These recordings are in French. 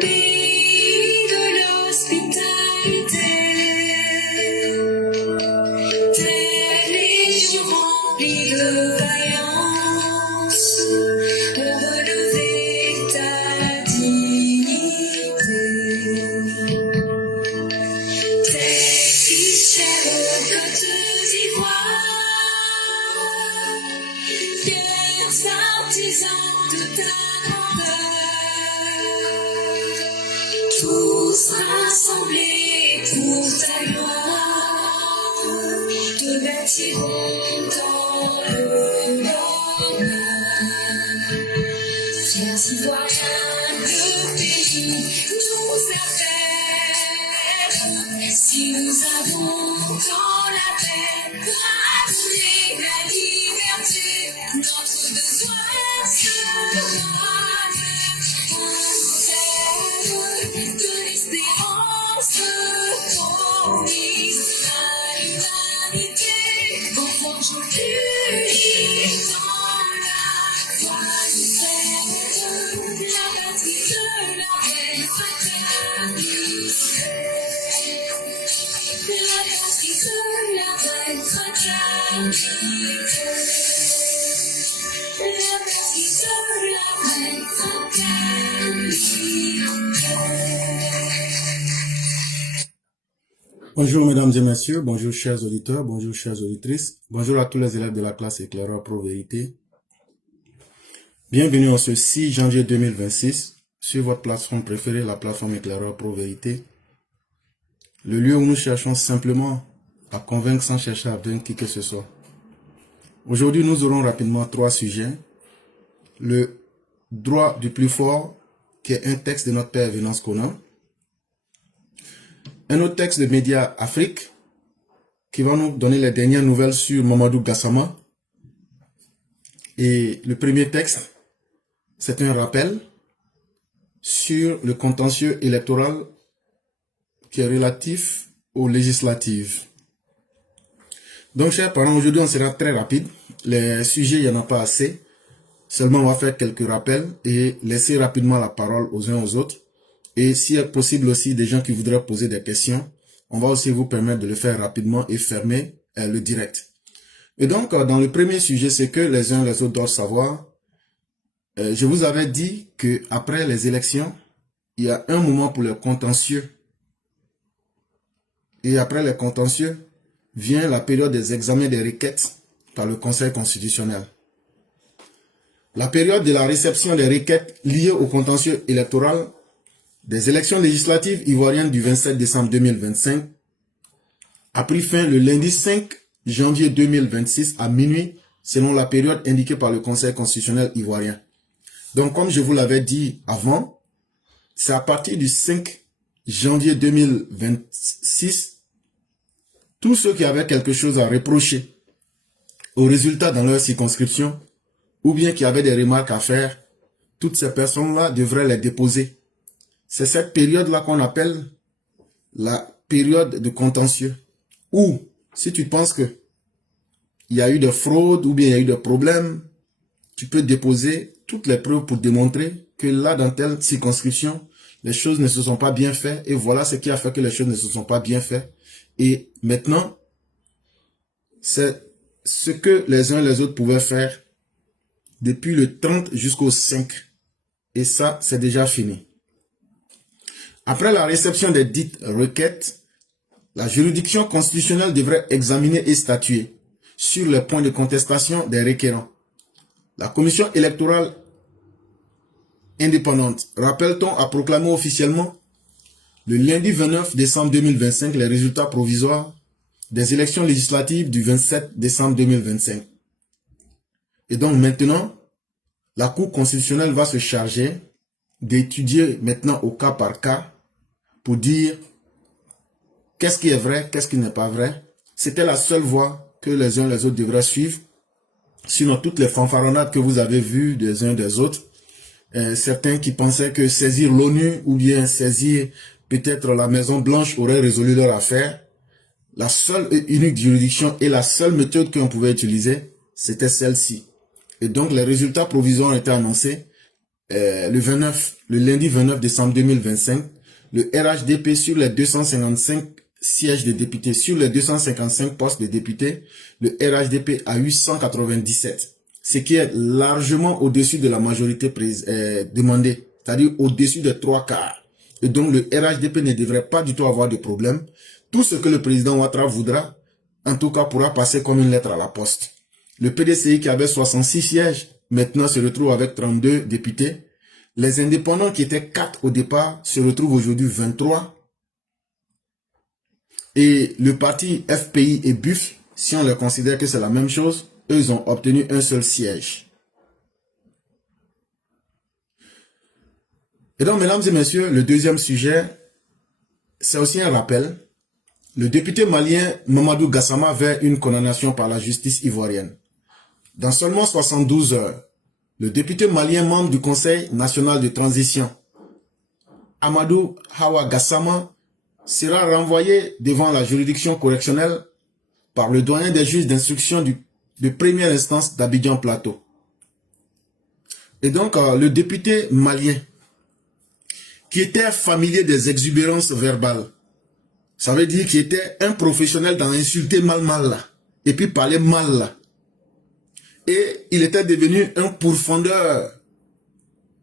pays de l'hospitalité, tes légions remplies de vaillance, de relever ta dignité. Tes fichères côtes d'ivoire, fiers artisans de ta grandeur, tous rassemblés pour ta gloire, te bâtiront dans le bonheur. Fiers Ivoiriens, le pays nous appelle. Si nous avons dans la paix ramené la liberté, notre devoir sera de l'espérance promise à l'humanité. Enfants unis dans la voie du Père, la patrie de la reine fraternité. La patrie de la reine fraternité. La patrie de la reine fraternité. Bonjour mesdames et messieurs, bonjour chers auditeurs, bonjour chères auditrices, bonjour à tous les élèves de la classe Éclaireur Pro Vérité. Bienvenue en ce 6 janvier 2026 sur votre plateforme préférée, la plateforme Éclaireur Pro Vérité. Le lieu où nous cherchons simplement à convaincre sans chercher à vaincre qui que ce soit. Aujourd'hui, nous aurons rapidement 3 sujets. Le droit du plus fort, qui est un texte de notre père Venance Conan. Un autre texte de Média Afrique, qui va nous donner les dernières nouvelles sur Mamadou Gassama. Et le premier texte, c'est un rappel sur le contentieux électoral qui est relatif aux législatives. Donc, chers parents, aujourd'hui, on sera très rapide. Les sujets, il n'y en a pas assez. Seulement, on va faire quelques rappels et laisser rapidement la parole aux uns aux autres. Et s'il est possible aussi, des gens qui voudraient poser des questions, on va aussi vous permettre de le faire rapidement et fermer le direct. Et donc, dans le premier sujet, c'est que les uns les autres doivent savoir. Je vous avais dit que après les élections, il y a un moment pour le contentieux. Et après les contentieux, vient la période des examens des requêtes par le Conseil constitutionnel. La période de la réception des requêtes liées au contentieux électoral des élections législatives ivoiriennes du 27 décembre 2025 a pris fin le lundi 5 janvier 2026 à minuit selon la période indiquée par le Conseil constitutionnel ivoirien. Donc comme je vous l'avais dit avant, c'est à partir du 5 janvier 2026, tous ceux qui avaient quelque chose à reprocher aux résultats dans leur circonscription ou bien qui avaient des remarques à faire, toutes ces personnes-là devraient les déposer. C'est cette période-là qu'on appelle la période de contentieux. Ou, si tu penses que il y a eu de fraude ou bien il y a eu de problèmes, tu peux déposer toutes les preuves pour démontrer que là, dans telle circonscription, les choses ne se sont pas bien faites. Et voilà ce qui a fait que les choses ne se sont pas bien faites. Et maintenant, c'est ce que les uns et les autres pouvaient faire depuis le 30 jusqu'au 5. Et ça, c'est déjà fini. Après la réception des dites requêtes, la juridiction constitutionnelle devrait examiner et statuer sur les points de contestation des requérants. La commission électorale indépendante, rappelle-t-on, a proclamé officiellement le lundi 29 décembre 2025 les résultats provisoires des élections législatives du 27 décembre 2025. Et donc maintenant, la Cour constitutionnelle va se charger d'étudier maintenant au cas par cas pour dire qu'est-ce qui est vrai, qu'est-ce qui n'est pas vrai. C'était la seule voie que les uns les autres devraient suivre. Sinon, toutes les fanfaronnades que vous avez vues des uns des autres, certains qui pensaient que saisir l'ONU ou bien saisir peut-être la Maison Blanche aurait résolu leur affaire, la seule et unique juridiction et la seule méthode qu'on pouvait utiliser, c'était celle-ci. Et donc, les résultats provisoires ont été annoncés. le lundi 29 décembre 2025, le RHDP sur les 255 sièges de députés, sur les 255 postes de députés, le RHDP a eu 197, ce qui est largement au-dessus de la majorité demandée, c'est-à-dire au-dessus de 3/4. Et donc le RHDP ne devrait pas du tout avoir de problème. Tout ce que le président Ouattara voudra, en tout cas, pourra passer comme une lettre à la poste. Le PDCI qui avait 66 sièges, maintenant se retrouve avec 32 députés. Les indépendants qui étaient 4 au départ se retrouvent aujourd'hui 23. Et le parti FPI et BUF, si on les considère que c'est la même chose, eux ils ont obtenu un seul siège. Et donc, mesdames et messieurs, le deuxième sujet, c'est aussi un rappel. Le député malien Mamadou Gassama vers une condamnation par la justice ivoirienne. Dans seulement 72 heures, le député malien membre du Conseil national de transition, Amadou Hawa Gassama, sera renvoyé devant la juridiction correctionnelle par le doyen des juges d'instruction de première instance d'Abidjan Plateau. Et donc, le député malien, qui était familier des exubérances verbales, ça veut dire qu'il était un professionnel dans insulter mal là, et puis parler mal là. Et il était devenu un pourfendeur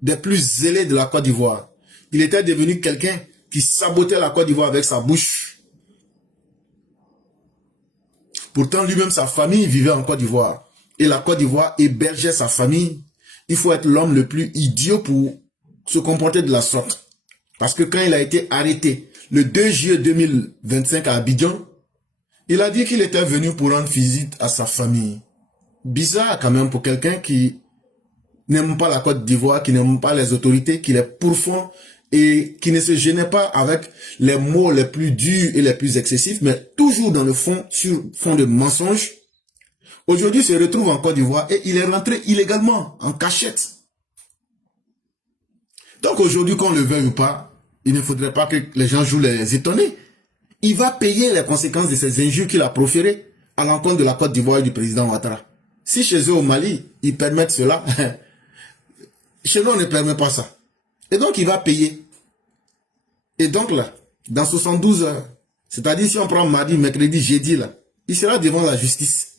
des plus zélés de la Côte d'Ivoire. Il était devenu quelqu'un qui sabotait la Côte d'Ivoire avec sa bouche. Pourtant, lui-même, sa famille vivait en Côte d'Ivoire. Et la Côte d'Ivoire hébergeait sa famille. Il faut être l'homme le plus idiot pour se comporter de la sorte. Parce que quand il a été arrêté le 2 juillet 2025 à Abidjan, il a dit qu'il était venu pour rendre visite à sa famille. Bizarre quand même pour quelqu'un qui n'aime pas la Côte d'Ivoire, qui n'aime pas les autorités, qui les pourfend et qui ne se gênait pas avec les mots les plus durs et les plus excessifs, mais toujours dans le fond, sur fond de mensonges. Aujourd'hui, il se retrouve en Côte d'Ivoire et il est rentré illégalement, en cachette. Donc aujourd'hui, qu'on le veuille ou pas, il ne faudrait pas que les gens jouent les étonnés. Il va payer les conséquences de ces injures qu'il a proférées à l'encontre de la Côte d'Ivoire et du président Ouattara. Si chez eux au Mali, ils permettent cela, chez nous on ne permet pas ça. Et donc il va payer. Et donc là, dans 72 heures, c'est-à-dire si on prend mardi, mercredi, jeudi là, il sera devant la justice.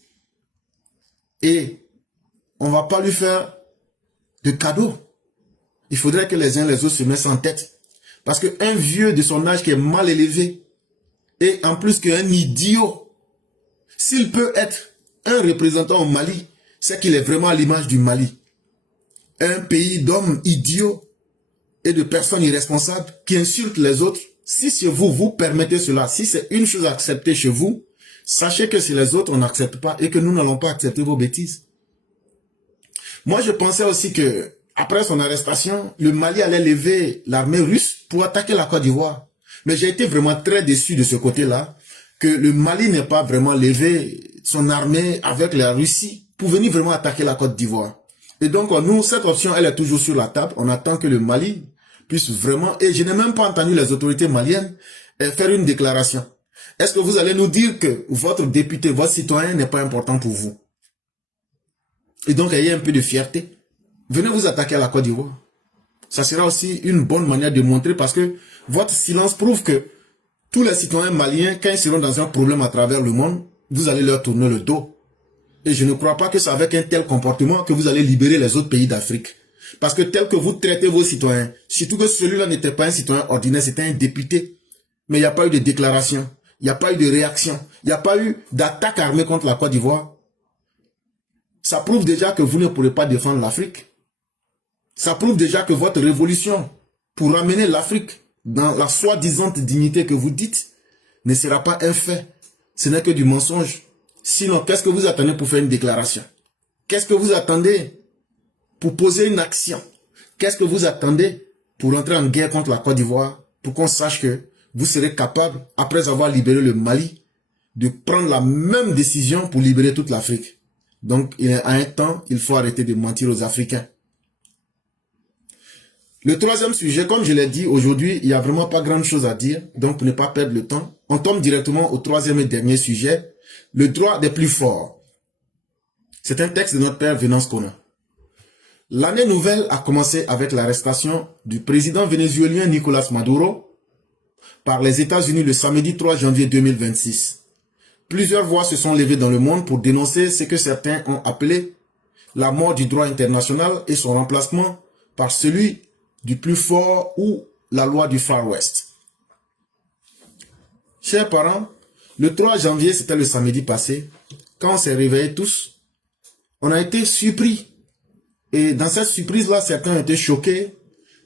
Et on ne va pas lui faire de cadeau. Il faudrait que les uns les autres se mettent en tête. Parce qu'un vieux de son âge qui est mal élevé, et en plus qu'un idiot, s'il peut être un représentant au Mali, c'est qu'il est vraiment à l'image du Mali. Un pays d'hommes idiots et de personnes irresponsables qui insultent les autres. Si chez vous, vous permettez cela, si c'est une chose acceptée chez vous, sachez que si les autres, on n'accepte pas et que nous n'allons pas accepter vos bêtises. Moi, je pensais aussi que après son arrestation, le Mali allait lever l'armée russe pour attaquer la Côte d'Ivoire. Mais j'ai été vraiment très déçu de ce côté-là, que le Mali n'ait pas vraiment levé son armée avec la Russie pour venir vraiment attaquer la Côte d'Ivoire. Et donc, nous, cette option, elle est toujours sur la table. On attend que le Mali puisse vraiment... Et je n'ai même pas entendu les autorités maliennes faire une déclaration. Est-ce que vous allez nous dire que votre député, votre citoyen n'est pas important pour vous? Et donc, ayez un peu de fierté. Venez vous attaquer à la Côte d'Ivoire. Ça sera aussi une bonne manière de montrer parce que votre silence prouve que tous les citoyens maliens, quand ils seront dans un problème à travers le monde, vous allez leur tourner le dos. Et je ne crois pas que c'est avec un tel comportement que vous allez libérer les autres pays d'Afrique. Parce que tel que vous traitez vos citoyens, surtout que celui-là n'était pas un citoyen ordinaire, c'était un député. Mais il n'y a pas eu de déclaration, il n'y a pas eu de réaction, il n'y a pas eu d'attaque armée contre la Côte d'Ivoire. Ça prouve déjà que vous ne pourrez pas défendre l'Afrique. Ça prouve déjà que votre révolution pour ramener l'Afrique dans la soi-disant dignité que vous dites ne sera pas un fait. Ce n'est que du mensonge. Sinon, qu'est-ce que vous attendez pour faire une déclaration? Qu'est-ce que vous attendez pour poser une action? Qu'est-ce que vous attendez pour entrer en guerre contre la Côte d'Ivoire pour qu'on sache que vous serez capable, après avoir libéré le Mali, de prendre la même décision pour libérer toute l'Afrique? Donc, à un temps, il faut arrêter de mentir aux Africains. Le troisième sujet, comme je l'ai dit, aujourd'hui, il n'y a vraiment pas grand chose à dire. Donc, pour ne pas perdre le temps, on tombe directement au troisième et dernier sujet, le droit des plus forts. C'est un texte de notre père Venance Kona. L'année nouvelle a commencé avec l'arrestation du président vénézuélien Nicolás Maduro par les États-Unis le samedi 3 janvier 2026. Plusieurs voix se sont levées dans le monde pour dénoncer ce que certains ont appelé la mort du droit international et son remplacement par celui du plus fort ou la loi du Far West. Chers parents, le 3 janvier, c'était le samedi passé, quand on s'est réveillés tous, on a été surpris. Et dans cette surprise-là, certains ont été choqués,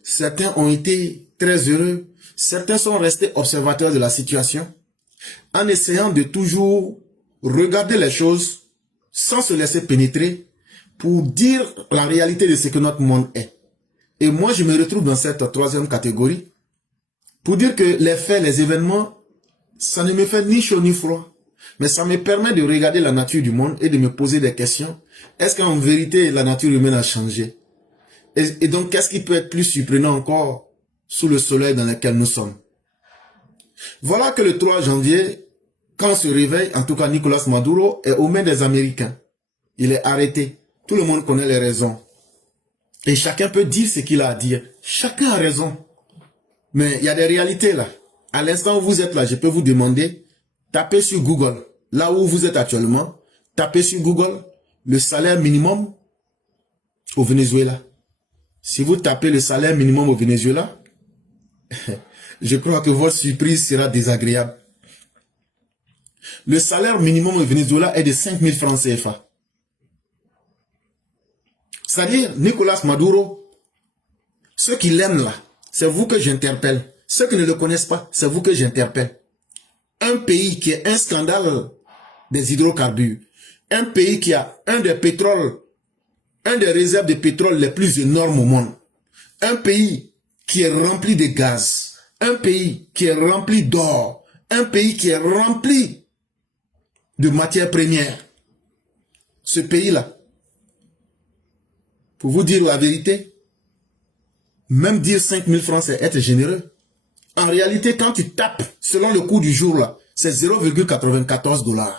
certains ont été très heureux, certains sont restés observateurs de la situation, en essayant de toujours regarder les choses sans se laisser pénétrer pour dire la réalité de ce que notre monde est. Et moi, je me retrouve dans cette troisième catégorie pour dire que les faits, les événements, ça ne me fait ni chaud ni froid, mais ça me permet de regarder la nature du monde et de me poser des questions. Est-ce qu'en vérité, la nature humaine a changé? Et donc, qu'est-ce qui peut être plus surprenant encore sous le soleil dans lequel nous sommes? Voilà que le 3 janvier, quand on se réveille, en tout cas Nicolás Maduro est aux mains des Américains. Il est arrêté. Tout le monde connaît les raisons. Et chacun peut dire ce qu'il a à dire. Chacun a raison. Mais il y a des réalités là. À l'instant où vous êtes là, je peux vous demander, tapez sur Google, là où vous êtes actuellement, tapez sur Google le salaire minimum au Venezuela. Si vous tapez le salaire minimum au Venezuela, je crois que votre surprise sera désagréable. Le salaire minimum au Venezuela est de 5 000 francs CFA. C'est-à-dire, Nicolás Maduro, ceux qui l'aiment là, c'est vous que j'interpelle. Ceux qui ne le connaissent pas, c'est vous que j'interpelle. Un pays qui est un scandale des hydrocarbures, un pays qui a un des réserves de pétrole les plus énormes au monde, un pays qui est rempli de gaz, un pays qui est rempli d'or, un pays qui est rempli de matières premières. Ce pays-là, pour vous dire la vérité, même dire 5 000 francs, c'est être généreux. En réalité, quand tu tapes, selon le cours du jour, là, c'est 0,94 $.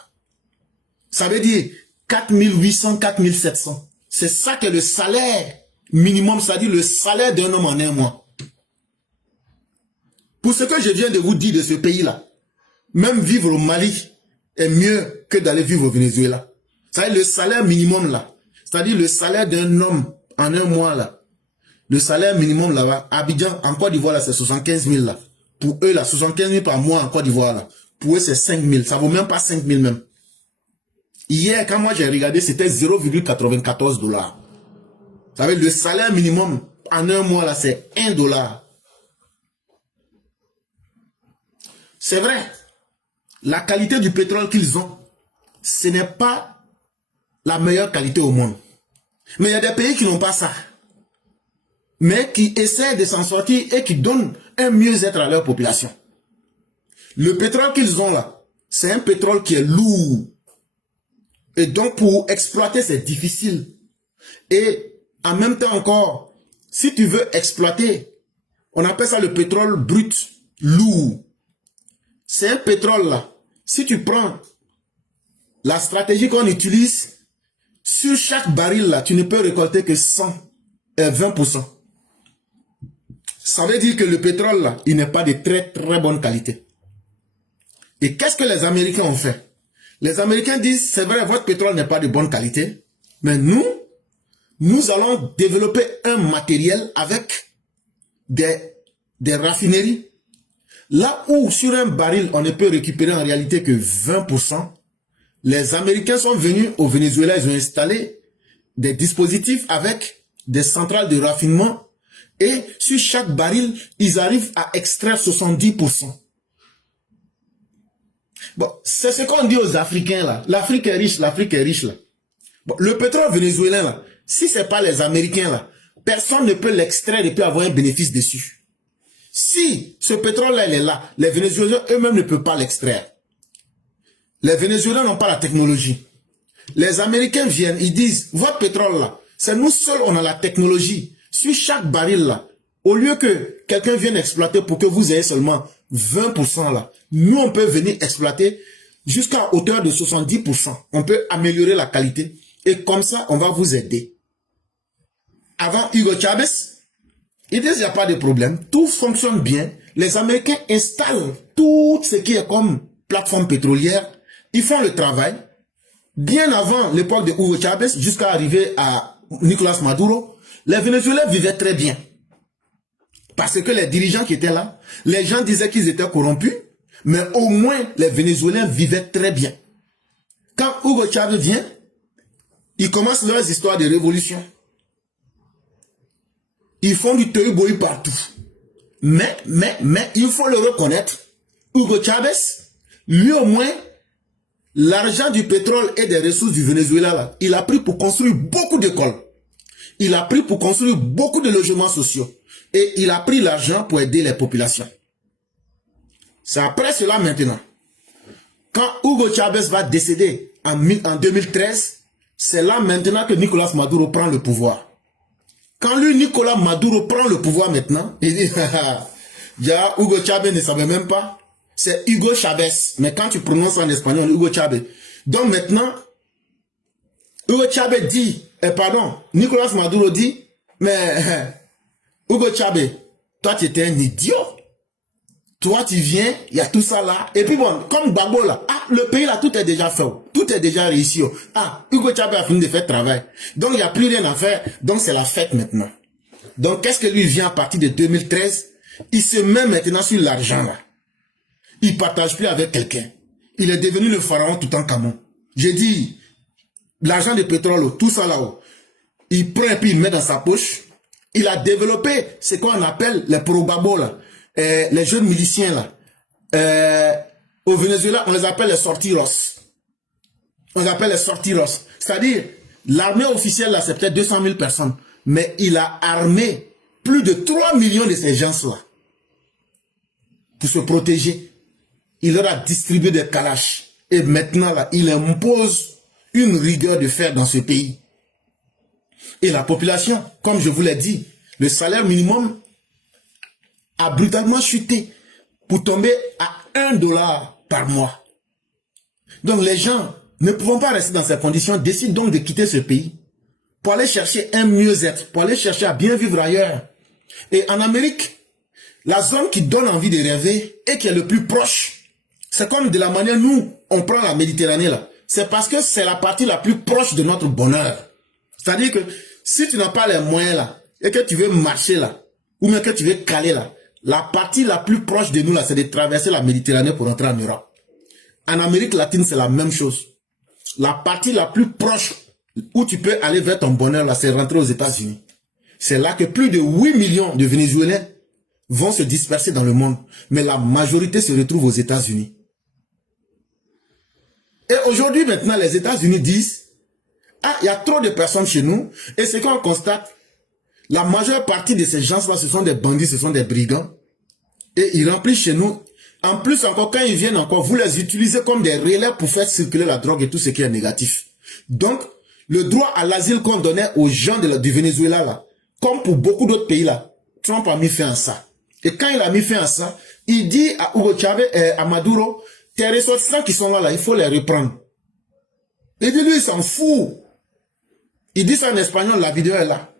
Ça veut dire 4 800, 4 700. C'est ça que le salaire minimum, c'est-à-dire le salaire d'un homme en un mois. Pour ce que je viens de vous dire de ce pays-là, même vivre au Mali est mieux que d'aller vivre au Venezuela. C'est-à-dire le salaire minimum là, c'est-à-dire le salaire d'un homme en un mois là, le salaire minimum là-bas, Abidjan, en Côte d'Ivoire là, c'est 75 000 là. Pour eux là, 75 000 par mois en Côte d'Ivoire là. Pour eux, c'est 5 000. Ça vaut même pas 5 000 même. Hier, quand moi j'ai regardé, c'était 0,94 $. Vous savez, le salaire minimum en un mois là, c'est 1 $. C'est vrai, la qualité du pétrole qu'ils ont, ce n'est pas la meilleure qualité au monde. Mais il y a des pays qui n'ont pas ça, mais qui essaient de s'en sortir et qui donnent un mieux-être à leur population. Le pétrole qu'ils ont là, c'est un pétrole qui est lourd. Et donc pour exploiter, c'est difficile. Et en même temps encore, si tu veux exploiter, on appelle ça le pétrole brut, lourd. C'est un pétrole là. Si tu prends la stratégie qu'on utilise, sur chaque baril là, tu ne peux récolter que 20%. Ça veut dire que le pétrole là, il n'est pas de très très bonne qualité. Et qu'est-ce que les Américains ont fait? Les Américains disent, c'est vrai, votre pétrole n'est pas de bonne qualité, mais nous allons développer un matériel avec des raffineries. Là où sur un baril, on ne peut récupérer en réalité que 20%, les Américains sont venus au Venezuela, ils ont installé des dispositifs avec des centrales de raffinement et sur chaque baril, ils arrivent à extraire 70%. Bon, c'est ce qu'on dit aux Africains là. L'Afrique est riche, l'Afrique est riche là. Bon, le pétrole vénézuélien là, si c'est pas les Américains là, personne ne peut l'extraire et peut avoir un bénéfice dessus. Si ce pétrole là, il est là, les Vénézuéliens eux-mêmes ne peuvent pas l'extraire. Les Vénézuéliens n'ont pas la technologie. Les Américains viennent, ils disent, votre pétrole là, c'est nous seuls, on a la technologie. Sur chaque baril là, au lieu que quelqu'un vienne exploiter pour que vous ayez seulement 20% là, nous on peut venir exploiter jusqu'à hauteur de 70%. On peut améliorer la qualité et comme ça on va vous aider avant Hugo Chavez, ils disent il n'y a pas de problème, tout fonctionne bien. Les Américains installent tout ce qui est comme plateforme pétrolière. Ils font le travail. Bien avant l'époque de Hugo Chavez, jusqu'à arriver à Nicolas Maduro, les Vénézuéliens vivaient très bien. Parce que les dirigeants qui étaient là, les gens disaient qu'ils étaient corrompus, mais au moins les Vénézuéliens vivaient très bien. Quand Hugo Chavez vient, ils commencent leurs histoires de révolution. Ils font du tohu-bohu partout. Mais, il faut le reconnaître, Hugo Chavez, lui au moins, l'argent du pétrole et des ressources du Venezuela, là, il a pris pour construire beaucoup d'écoles. Il a pris pour construire beaucoup de logements sociaux. Et il a pris l'argent pour aider les populations. C'est après cela maintenant. Quand Hugo Chavez va décéder en 2013, c'est là maintenant que Nicolas Maduro prend le pouvoir. Quand lui, Nicolas Maduro, prend le pouvoir maintenant, il dit, ya, Hugo Chavez ne savait même pas. C'est Hugo Chavez. Mais quand tu prononces en espagnol, Hugo Chavez. Donc maintenant, Hugo Chavez dit, Nicolas Maduro dit, mais Hugo Chavez, toi tu étais un idiot. Toi tu viens, il y a tout ça là. Et puis bon, comme Gbagbo là, le pays là, tout est déjà fait. Tout est déjà réussi. Hugo Chavez a fini de faire travail. Donc il n'y a plus rien à faire. Donc c'est la fête maintenant. Donc qu'est-ce que lui vient à partir de 2013? Il se met maintenant sur l'argent là. Il ne partage plus avec quelqu'un. Il est devenu le pharaon tout en Cameroun. J'ai dit, l'argent de pétrole, tout ça là-haut, il prend et puis il met dans sa poche. Il a développé ce qu'on appelle les pro-Gbagbo là, les jeunes miliciens là. Au Venezuela, on les appelle les sortiros. On les appelle les sortiros. C'est-à-dire, l'armée officielle là, c'est peut-être 200 000 personnes. Mais il a armé plus de 3 millions de ces gens-là. Pour se protéger. Il leur a distribué des kalash. Et maintenant, là, il impose une rigueur de fer dans ce pays. Et la population, comme je vous l'ai dit, le salaire minimum a brutalement chuté pour tomber à $1 par mois. Donc les gens ne pouvant pas rester dans ces conditions, décident donc de quitter ce pays pour aller chercher un mieux-être, pour aller chercher à bien vivre ailleurs. Et en Amérique, la zone qui donne envie de rêver et qui est le plus proche, c'est comme de la manière nous, on prend la Méditerranée là. C'est parce que c'est la partie la plus proche de notre bonheur. C'est-à-dire que si tu n'as pas les moyens là, et que tu veux marcher là, ou même que tu veux caler là, la partie la plus proche de nous là, c'est de traverser la Méditerranée pour entrer en Europe. En Amérique latine, c'est la même chose. La partie la plus proche où tu peux aller vers ton bonheur là, c'est rentrer aux États-Unis. C'est là que plus de 8 millions de Vénézuéliens vont se disperser dans le monde. Mais la majorité se retrouve aux États-Unis. Et aujourd'hui, maintenant, les États-Unis disent, il y a trop de personnes chez nous. Et ce qu'on constate, la majeure partie de ces gens-là, ce sont des bandits, ce sont des brigands. Et ils remplissent chez nous. En plus, encore, quand ils viennent encore, vous les utilisez comme des relais pour faire circuler la drogue et tout ce qui est négatif. Donc, le droit à l'asile qu'on donnait aux gens du Venezuela, là, comme pour beaucoup d'autres pays, là, Trump a mis fin à ça. Et quand il a mis fin à ça, il dit à Hugo Chavez, à Maduro, tes ressortissants qui sont là, il faut les reprendre. Il dit, lui, il s'en fout. Il dit ça en espagnol, la vidéo est là.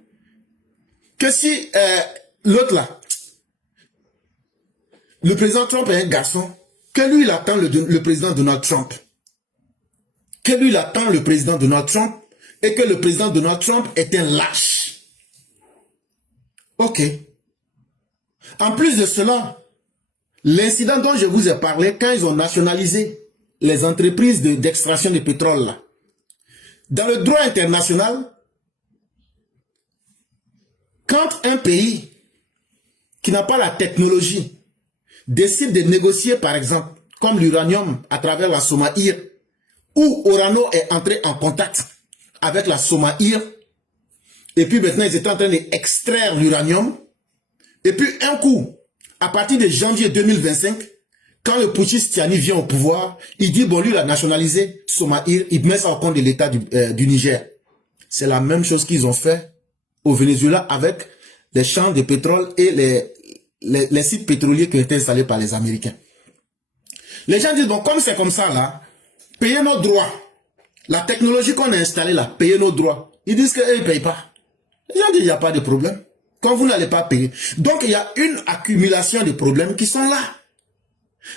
Que si l'autre là, le président Trump est un garçon, que lui, il attend le président Donald Trump. Que lui, il attend le président Donald Trump et que le président Donald Trump est un lâche. Ok. En plus de cela, l'incident dont je vous ai parlé, quand ils ont nationalisé les entreprises d'extraction de pétrole, là, dans le droit international, quand un pays qui n'a pas la technologie décide de négocier, par exemple, comme l'uranium à travers la Somaïr, où Orano est entré en contact avec la Somaïr, et puis maintenant ils étaient en train d'extraire l'uranium, et puis un coup, à partir de janvier 2025, quand le putschiste Tiani vient au pouvoir, il dit, bon, lui, il a nationalisé Somaïr, il met ça au compte de l'État du Niger. C'est la même chose qu'ils ont fait au Venezuela avec les champs de pétrole et les sites pétroliers qui ont été installés par les Américains. Les gens disent, bon, comme c'est comme ça, là, payez nos droits. La technologie qu'on a installée là, payez nos droits. Ils disent qu'ils ne payent pas. Ils ont dit, il n'y a pas de problème. Quand vous n'allez pas payer. Donc, il y a une accumulation de problèmes qui sont là.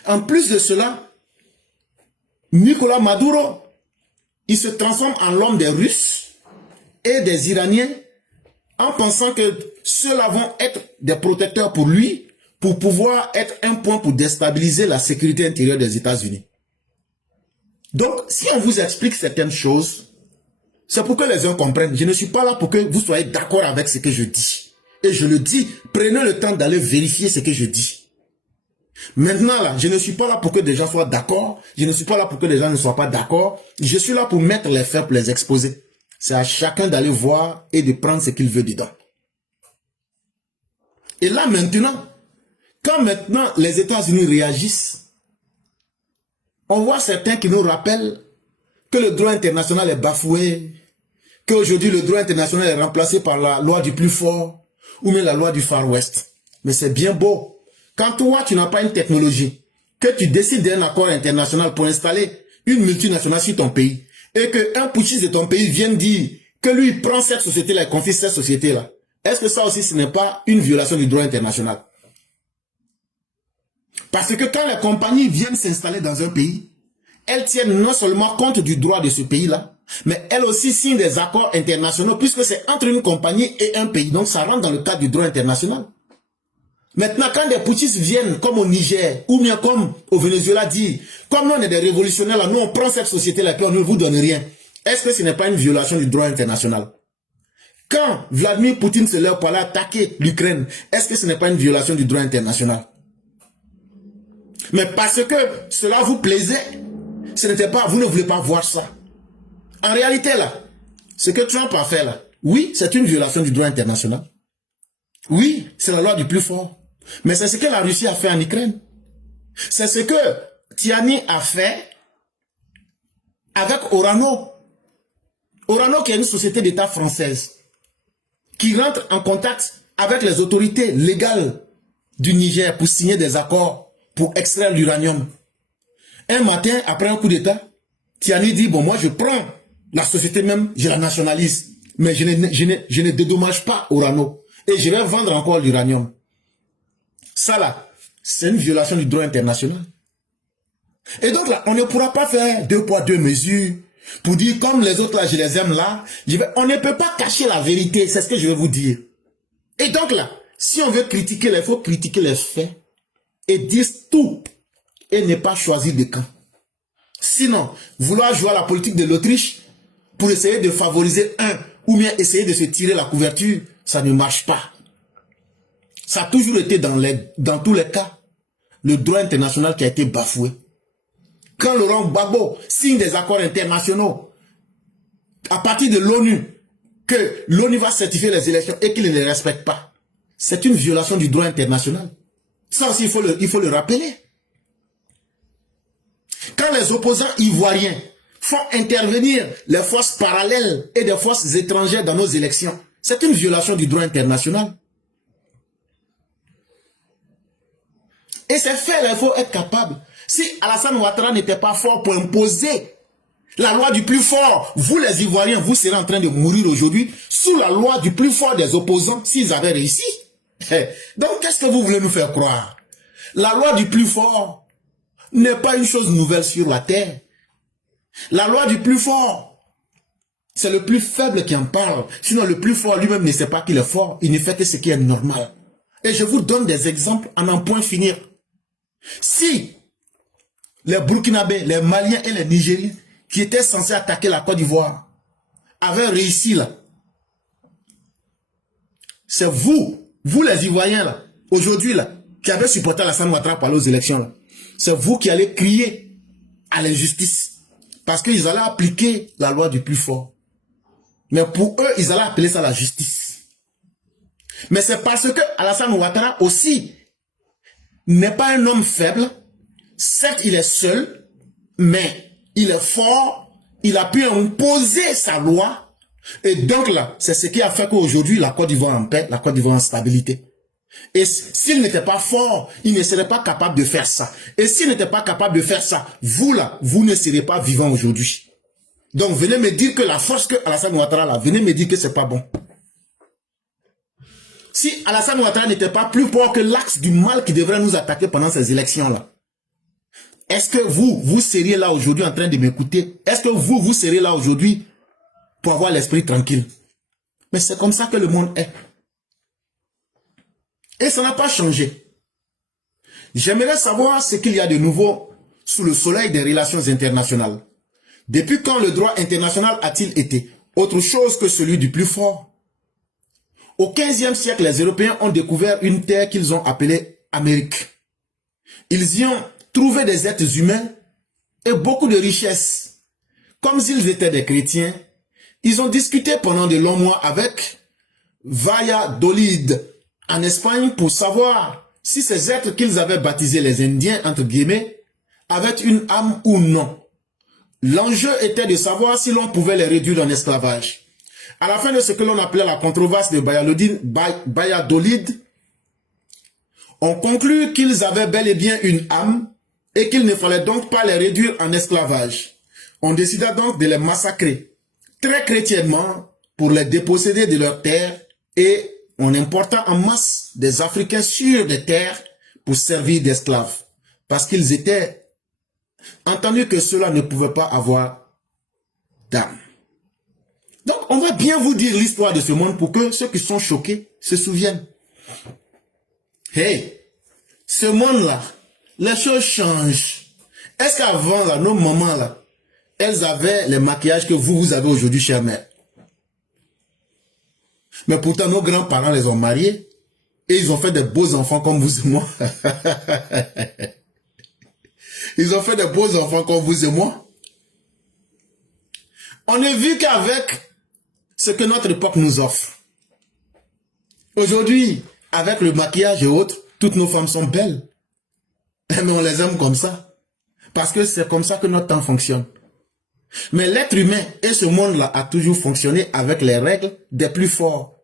En plus de cela, Nicolas Maduro, il se transforme en l'homme des Russes et des Iraniens en pensant que ceux-là vont être des protecteurs pour lui, pour pouvoir être un point pour déstabiliser la sécurité intérieure des États-Unis. Donc, si on vous explique certaines choses, c'est pour que les gens comprennent. Je ne suis pas là pour que vous soyez d'accord avec ce que je dis. Et je le dis, prenez le temps d'aller vérifier ce que je dis. Maintenant, là, je ne suis pas là pour que des gens soient d'accord. Je ne suis pas là pour que les gens ne soient pas d'accord. Je suis là pour mettre les faits, pour les exposer. C'est à chacun d'aller voir et de prendre ce qu'il veut dedans. Et là, maintenant, quand maintenant les États-Unis réagissent, on voit certains qui nous rappellent que le droit international est bafoué, qu'aujourd'hui le droit international est remplacé par la loi du plus fort, ou même la loi du Far West. Mais c'est bien beau. Quand toi, tu n'as pas une technologie, que tu décides d'un accord international pour installer une multinationale sur ton pays, et qu'un putschiste de ton pays vienne dire que lui, il prend cette société-là et confie cette société-là, est-ce que ça aussi, ce n'est pas une violation du droit international? Parce que quand les compagnies viennent s'installer dans un pays, elles tiennent non seulement compte du droit de ce pays-là, mais elles aussi signent des accords internationaux, puisque c'est entre une compagnie et un pays. Donc ça rentre dans le cadre du droit international. Maintenant, quand des putschistes viennent, comme au Niger, ou bien comme au Venezuela, dire, comme nous on est des révolutionnaires, là, nous on prend cette société-là et on ne vous donne rien. Est-ce que ce n'est pas une violation du droit international? Quand Vladimir Poutine se lève pour aller attaquer l'Ukraine, est-ce que ce n'est pas une violation du droit international? Mais parce que cela vous plaisait, ce n'était pas, vous ne voulez pas voir ça. En réalité, là, ce que Trump a fait là, oui, c'est une violation du droit international. Oui, c'est la loi du plus fort. Mais c'est ce que la Russie a fait en Ukraine. C'est ce que Tiani a fait avec Orano. Orano qui est une société d'État française qui rentre en contact avec les autorités légales du Niger pour signer des accords pour extraire l'uranium. Un matin, après un coup d'État, Tiani dit, bon, moi je prends la société même, je la nationalise, mais je ne dédommage pas Orano. Et je vais vendre encore l'uranium. Ça là, c'est une violation du droit international. Et donc là, on ne pourra pas faire deux poids, deux mesures pour dire comme les autres là, je les aime là. On ne peut pas cacher la vérité, c'est ce que je vais vous dire. Et donc là, si on veut critiquer, il faut critiquer les faits et dire tout et ne pas choisir de camp. Sinon, vouloir jouer à la politique de l'Autriche pour essayer de favoriser un ou bien essayer de se tirer la couverture, ça ne marche pas. Ça a toujours été dans tous les cas le droit international qui a été bafoué. Quand Laurent Gbagbo signe des accords internationaux à partir de l'ONU, que l'ONU va certifier les élections et qu'il ne les respecte pas, c'est une violation du droit international. Ça aussi, il faut le rappeler. Quand les opposants ivoiriens font intervenir les forces parallèles et des forces étrangères dans nos élections, c'est une violation du droit international. Et ces faits-là, il faut être capable. Si Alassane Ouattara n'était pas fort pour imposer la loi du plus fort, vous les Ivoiriens, vous serez en train de mourir aujourd'hui sous la loi du plus fort des opposants s'ils avaient réussi. Donc, qu'est-ce que vous voulez nous faire croire? La loi du plus fort n'est pas une chose nouvelle sur la terre. La loi du plus fort, c'est le plus faible qui en parle. Sinon, le plus fort lui-même ne sait pas qu'il est fort. Il ne fait que ce qui est normal. Et je vous donne des exemples en un point finir. Si les Burkinabés, les Maliens et les Nigériens qui étaient censés attaquer la Côte d'Ivoire avaient réussi là, c'est vous les Ivoiriens là, aujourd'hui là, qui avez supporté Alassane Ouattara par aux élections là, c'est vous qui allez crier à l'injustice. Parce qu'ils allaient appliquer la loi du plus fort. Mais pour eux, ils allaient appeler ça la justice. Mais c'est parce que Alassane Ouattara aussi n'est pas un homme faible. Certes, il est seul, mais il est fort. Il a pu imposer sa loi. Et donc là, c'est ce qui a fait qu'aujourd'hui, la Côte d'Ivoire en paix, la Côte d'Ivoire en stabilité. Et s'il n'était pas fort, il ne serait pas capable de faire ça. Et s'il n'était pas capable de faire ça, vous là, vous ne serez pas vivant aujourd'hui. Donc venez me dire que la force que Alassane Ouattara là, venez me dire que c'est pas bon. si Alassane Ouattara n'était pas plus fort que l'axe du mal qui devrait nous attaquer pendant ces élections-là, est-ce que vous seriez là aujourd'hui en train de m'écouter? Est-ce que vous seriez là aujourd'hui pour avoir l'esprit tranquille? Mais c'est comme ça que le monde est. Et ça n'a pas changé. J'aimerais savoir ce qu'il y a de nouveau sous le soleil des relations internationales. Depuis quand le droit international a-t-il été autre chose que celui du plus fort? Au XVe siècle, les Européens ont découvert une terre qu'ils ont appelée Amérique. Ils y ont trouvé des êtres humains et beaucoup de richesses. Comme s'ils étaient des chrétiens, ils ont discuté pendant de longs mois avec Valladolid en Espagne pour savoir si ces êtres qu'ils avaient baptisés les Indiens, entre guillemets, avaient une âme ou non. L'enjeu était de savoir si l'on pouvait les réduire en esclavage. À la fin de ce que l'on appelait la controverse de Valladolid, on conclut qu'ils avaient bel et bien une âme et qu'il ne fallait donc pas les réduire en esclavage. On décida donc de les massacrer, très chrétiennement, pour les déposséder de leurs terres et on importa en masse des Africains sur des terres pour servir d'esclaves. Parce qu'ils étaient entendus que cela ne pouvait pas avoir d'âme. Donc, on va bien vous dire l'histoire de ce monde pour que ceux qui sont choqués se souviennent. Hey, ce monde-là, les choses changent. Est-ce qu'avant, là, nos mamans, là, elles avaient les maquillages que vous avez aujourd'hui, chère mère? Mais pourtant, nos grands-parents les ont mariés et ils ont fait des beaux enfants comme vous et moi. Ils ont fait des beaux enfants comme vous et moi. On ne vit qu'avec ce que notre époque nous offre. Aujourd'hui, avec le maquillage et autres, toutes nos femmes sont belles. Mais on les aime comme ça. Parce que c'est comme ça que notre temps fonctionne. Mais l'être humain et ce monde-là a toujours fonctionné avec les règles des plus forts.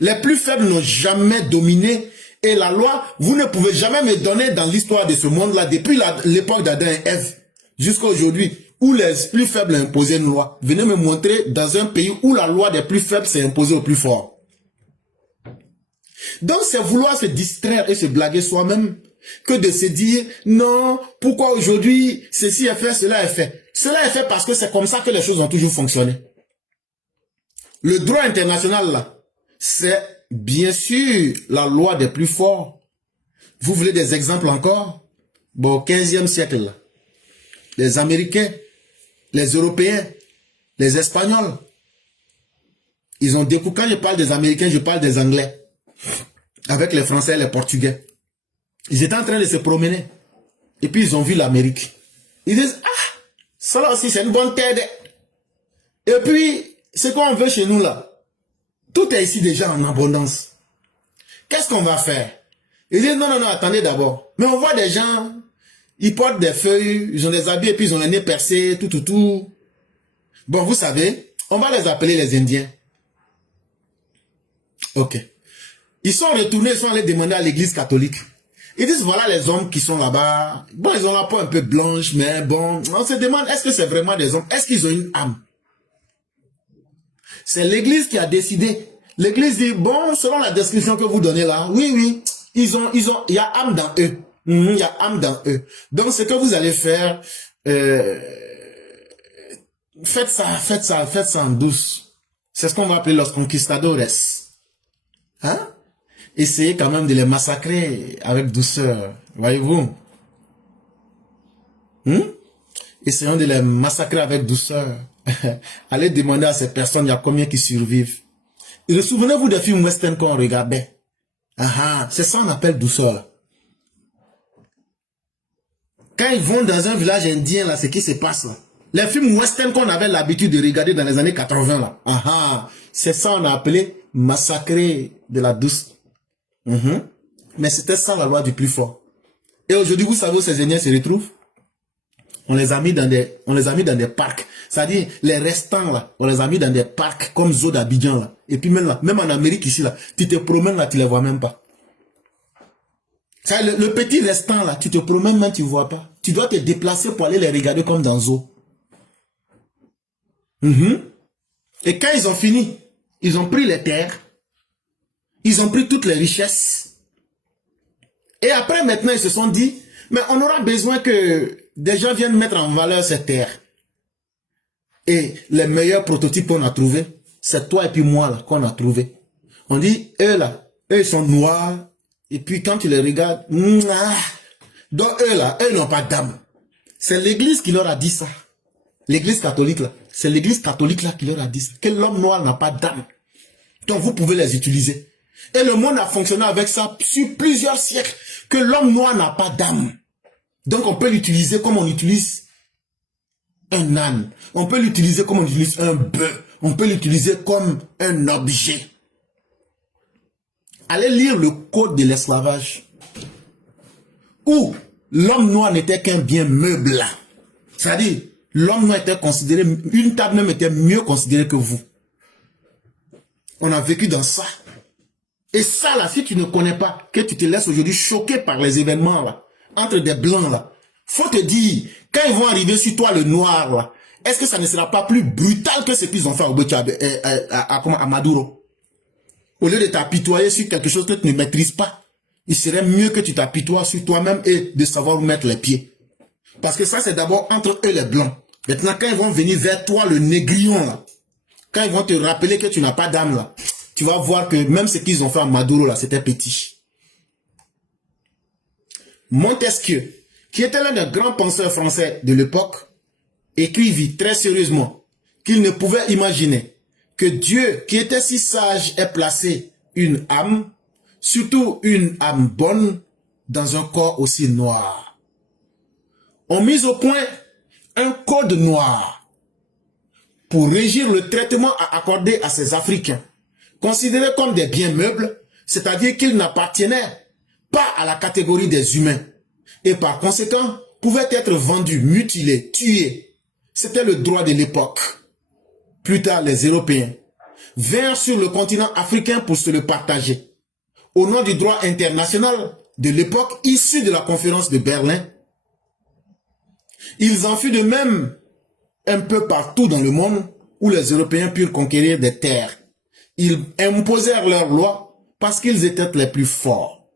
Les plus faibles n'ont jamais dominé. Et la loi, vous ne pouvez jamais me donner dans l'histoire de ce monde-là, depuis l'époque d'Adam et Ève, jusqu'à aujourd'hui, où les plus faibles ont imposé une loi. Venez me montrer dans un pays où la loi des plus faibles s'est imposée aux plus forts. Donc c'est vouloir se distraire et se blaguer soi-même que de se dire, non, pourquoi aujourd'hui ceci est fait, cela est fait. Cela est fait parce que c'est comme ça que les choses ont toujours fonctionné. Le droit international, là, c'est bien sûr la loi des plus forts. Vous voulez des exemples encore? Bon, au 15e siècle, là, les Américains, les Européens, les Espagnols, ils ont découvert, quand je parle des Américains, je parle des Anglais, avec les Français et les Portugais. Ils étaient en train de se promener. Et puis ils ont vu l'Amérique. Ils disent, ah, ça là aussi c'est une bonne terre. Et puis, ce qu'on veut chez nous là, tout est ici déjà en abondance. Qu'est-ce qu'on va faire? Ils disent, non, non, non, attendez d'abord. Mais on voit des gens, ils portent des feuilles, ils ont des habits et puis ils ont les nez percés, tout. Bon, vous savez, on va les appeler les Indiens. Ok. Ils sont retournés, ils sont allés demander à l'église catholique. Ils disent, voilà les hommes qui sont là-bas. Bon, ils ont la peau un peu blanche, mais bon, on se demande, est-ce que c'est vraiment des hommes? Est-ce qu'ils ont une âme? C'est l'église qui a décidé. L'église dit, bon, selon la description que vous donnez là, oui, il y a âme dans eux. Il y a âme dans eux. Donc, ce que vous allez faire, faites ça en douce. C'est ce qu'on va appeler los conquistadores. Hein? Essayez quand même de les massacrer avec douceur. Voyez-vous? Essayons de les massacrer avec douceur. Allez demander à ces personnes, il y a combien qui survivent. Et souvenez-vous des films western qu'on regardait. C'est ça qu'on appelle douceur. Quand ils vont dans un village indien, là, c'est ce qui se passe là. Les films western qu'on avait l'habitude de regarder dans les années 80, là. C'est ça qu'on a appelé massacrer de la douce. Mais c'était ça la loi du plus fort. Et aujourd'hui, vous savez où ces Indiens se retrouvent? On les a mis dans des parcs. C'est-à-dire, les restants, là, on les a mis dans des parcs comme Zoo d'Abidjan, là. Et puis même là, même en Amérique ici, là, tu te promènes là, tu les vois même pas. Le petit restant là, tu te promènes même, tu ne vois pas. Tu dois te déplacer pour aller les regarder comme dans Zoo. Et quand ils ont fini, ils ont pris les terres. Ils ont pris toutes les richesses. Et après, maintenant, ils se sont dit, mais on aura besoin que des gens viennent mettre en valeur cette terre. Et les meilleurs prototypes qu'on a trouvés, c'est toi et puis moi là qu'on a trouvé. On dit, eux là, eux ils sont noirs. Et puis quand tu les regardes, donc eux là, eux n'ont pas d'âme. C'est l'église qui leur a dit ça. L'église catholique là. C'est l'église catholique là qui leur a dit ça. Que l'homme noir n'a pas d'âme. Donc vous pouvez les utiliser. Et le monde a fonctionné avec ça sur plusieurs siècles. Que l'homme noir n'a pas d'âme. Donc on peut l'utiliser comme on utilise un âne. On peut l'utiliser comme on utilise un bœuf. On peut l'utiliser comme un objet. Allez lire le code de l'esclavage. Où l'homme noir n'était qu'un bien meuble. C'est-à-dire, l'homme noir était considéré, une table même était mieux considérée que vous. On a vécu dans ça. Et ça là, si tu ne connais pas, que tu te laisses aujourd'hui choquer par les événements là, entre des blancs là, faut te dire, quand ils vont arriver sur toi le noir là, est-ce que ça ne sera pas plus brutal que ce qu'ils ont fait à Maduro? Au lieu de t'apitoyer sur quelque chose que tu ne maîtrises pas, il serait mieux que tu t'apitoies sur toi-même et de savoir où mettre les pieds. Parce que ça c'est d'abord entre eux les blancs. Maintenant quand ils vont venir vers toi le négrion là, quand ils vont te rappeler que tu n'as pas d'âme là, tu vas voir que même ce qu'ils ont fait à Maduro là, c'était petit. Montesquieu, qui était l'un des grands penseurs français de l'époque, écrivit très sérieusement qu'il ne pouvait imaginer que Dieu, qui était si sage, ait placé une âme, surtout une âme bonne, dans un corps aussi noir. On mit au point un code noir pour régir le traitement à accorder à ces Africains, considérés comme des biens meubles, c'est-à-dire qu'ils n'appartenaient pas à la catégorie des humains, et par conséquent, pouvaient être vendus, mutilés, tués. C'était le droit de l'époque. Plus tard, les Européens vinrent sur le continent africain pour se le partager. Au nom du droit international de l'époque, issu de la conférence de Berlin, ils en furent de même un peu partout dans le monde où les Européens purent conquérir des terres. Ils imposèrent leurs lois parce qu'ils étaient les plus forts.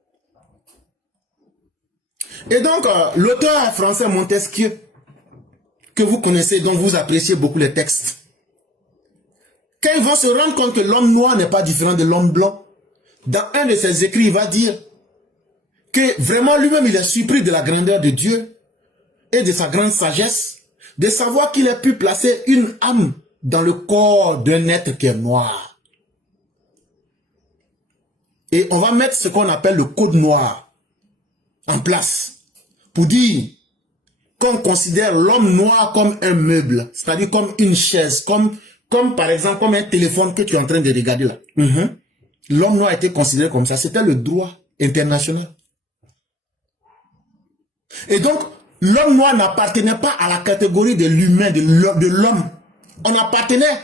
Et donc, l'auteur français Montesquieu, que vous connaissez, dont vous appréciez beaucoup les textes, quand ils vont se rendre compte que l'homme noir n'est pas différent de l'homme blanc, dans un de ses écrits, il va dire que vraiment lui-même, il est surpris de la grandeur de Dieu et de sa grande sagesse, de savoir qu'il a pu placer une âme dans le corps d'un être qui est noir. Et on va mettre ce qu'on appelle le code noir en place pour dire qu'on considère l'homme noir comme un meuble, c'est-à-dire comme une chaise, comme par exemple comme un téléphone que tu es en train de regarder là. L'homme noir a été considéré comme ça, c'était le droit international. Et donc, l'homme noir n'appartenait pas à la catégorie de l'humain, de l'homme. On appartenait,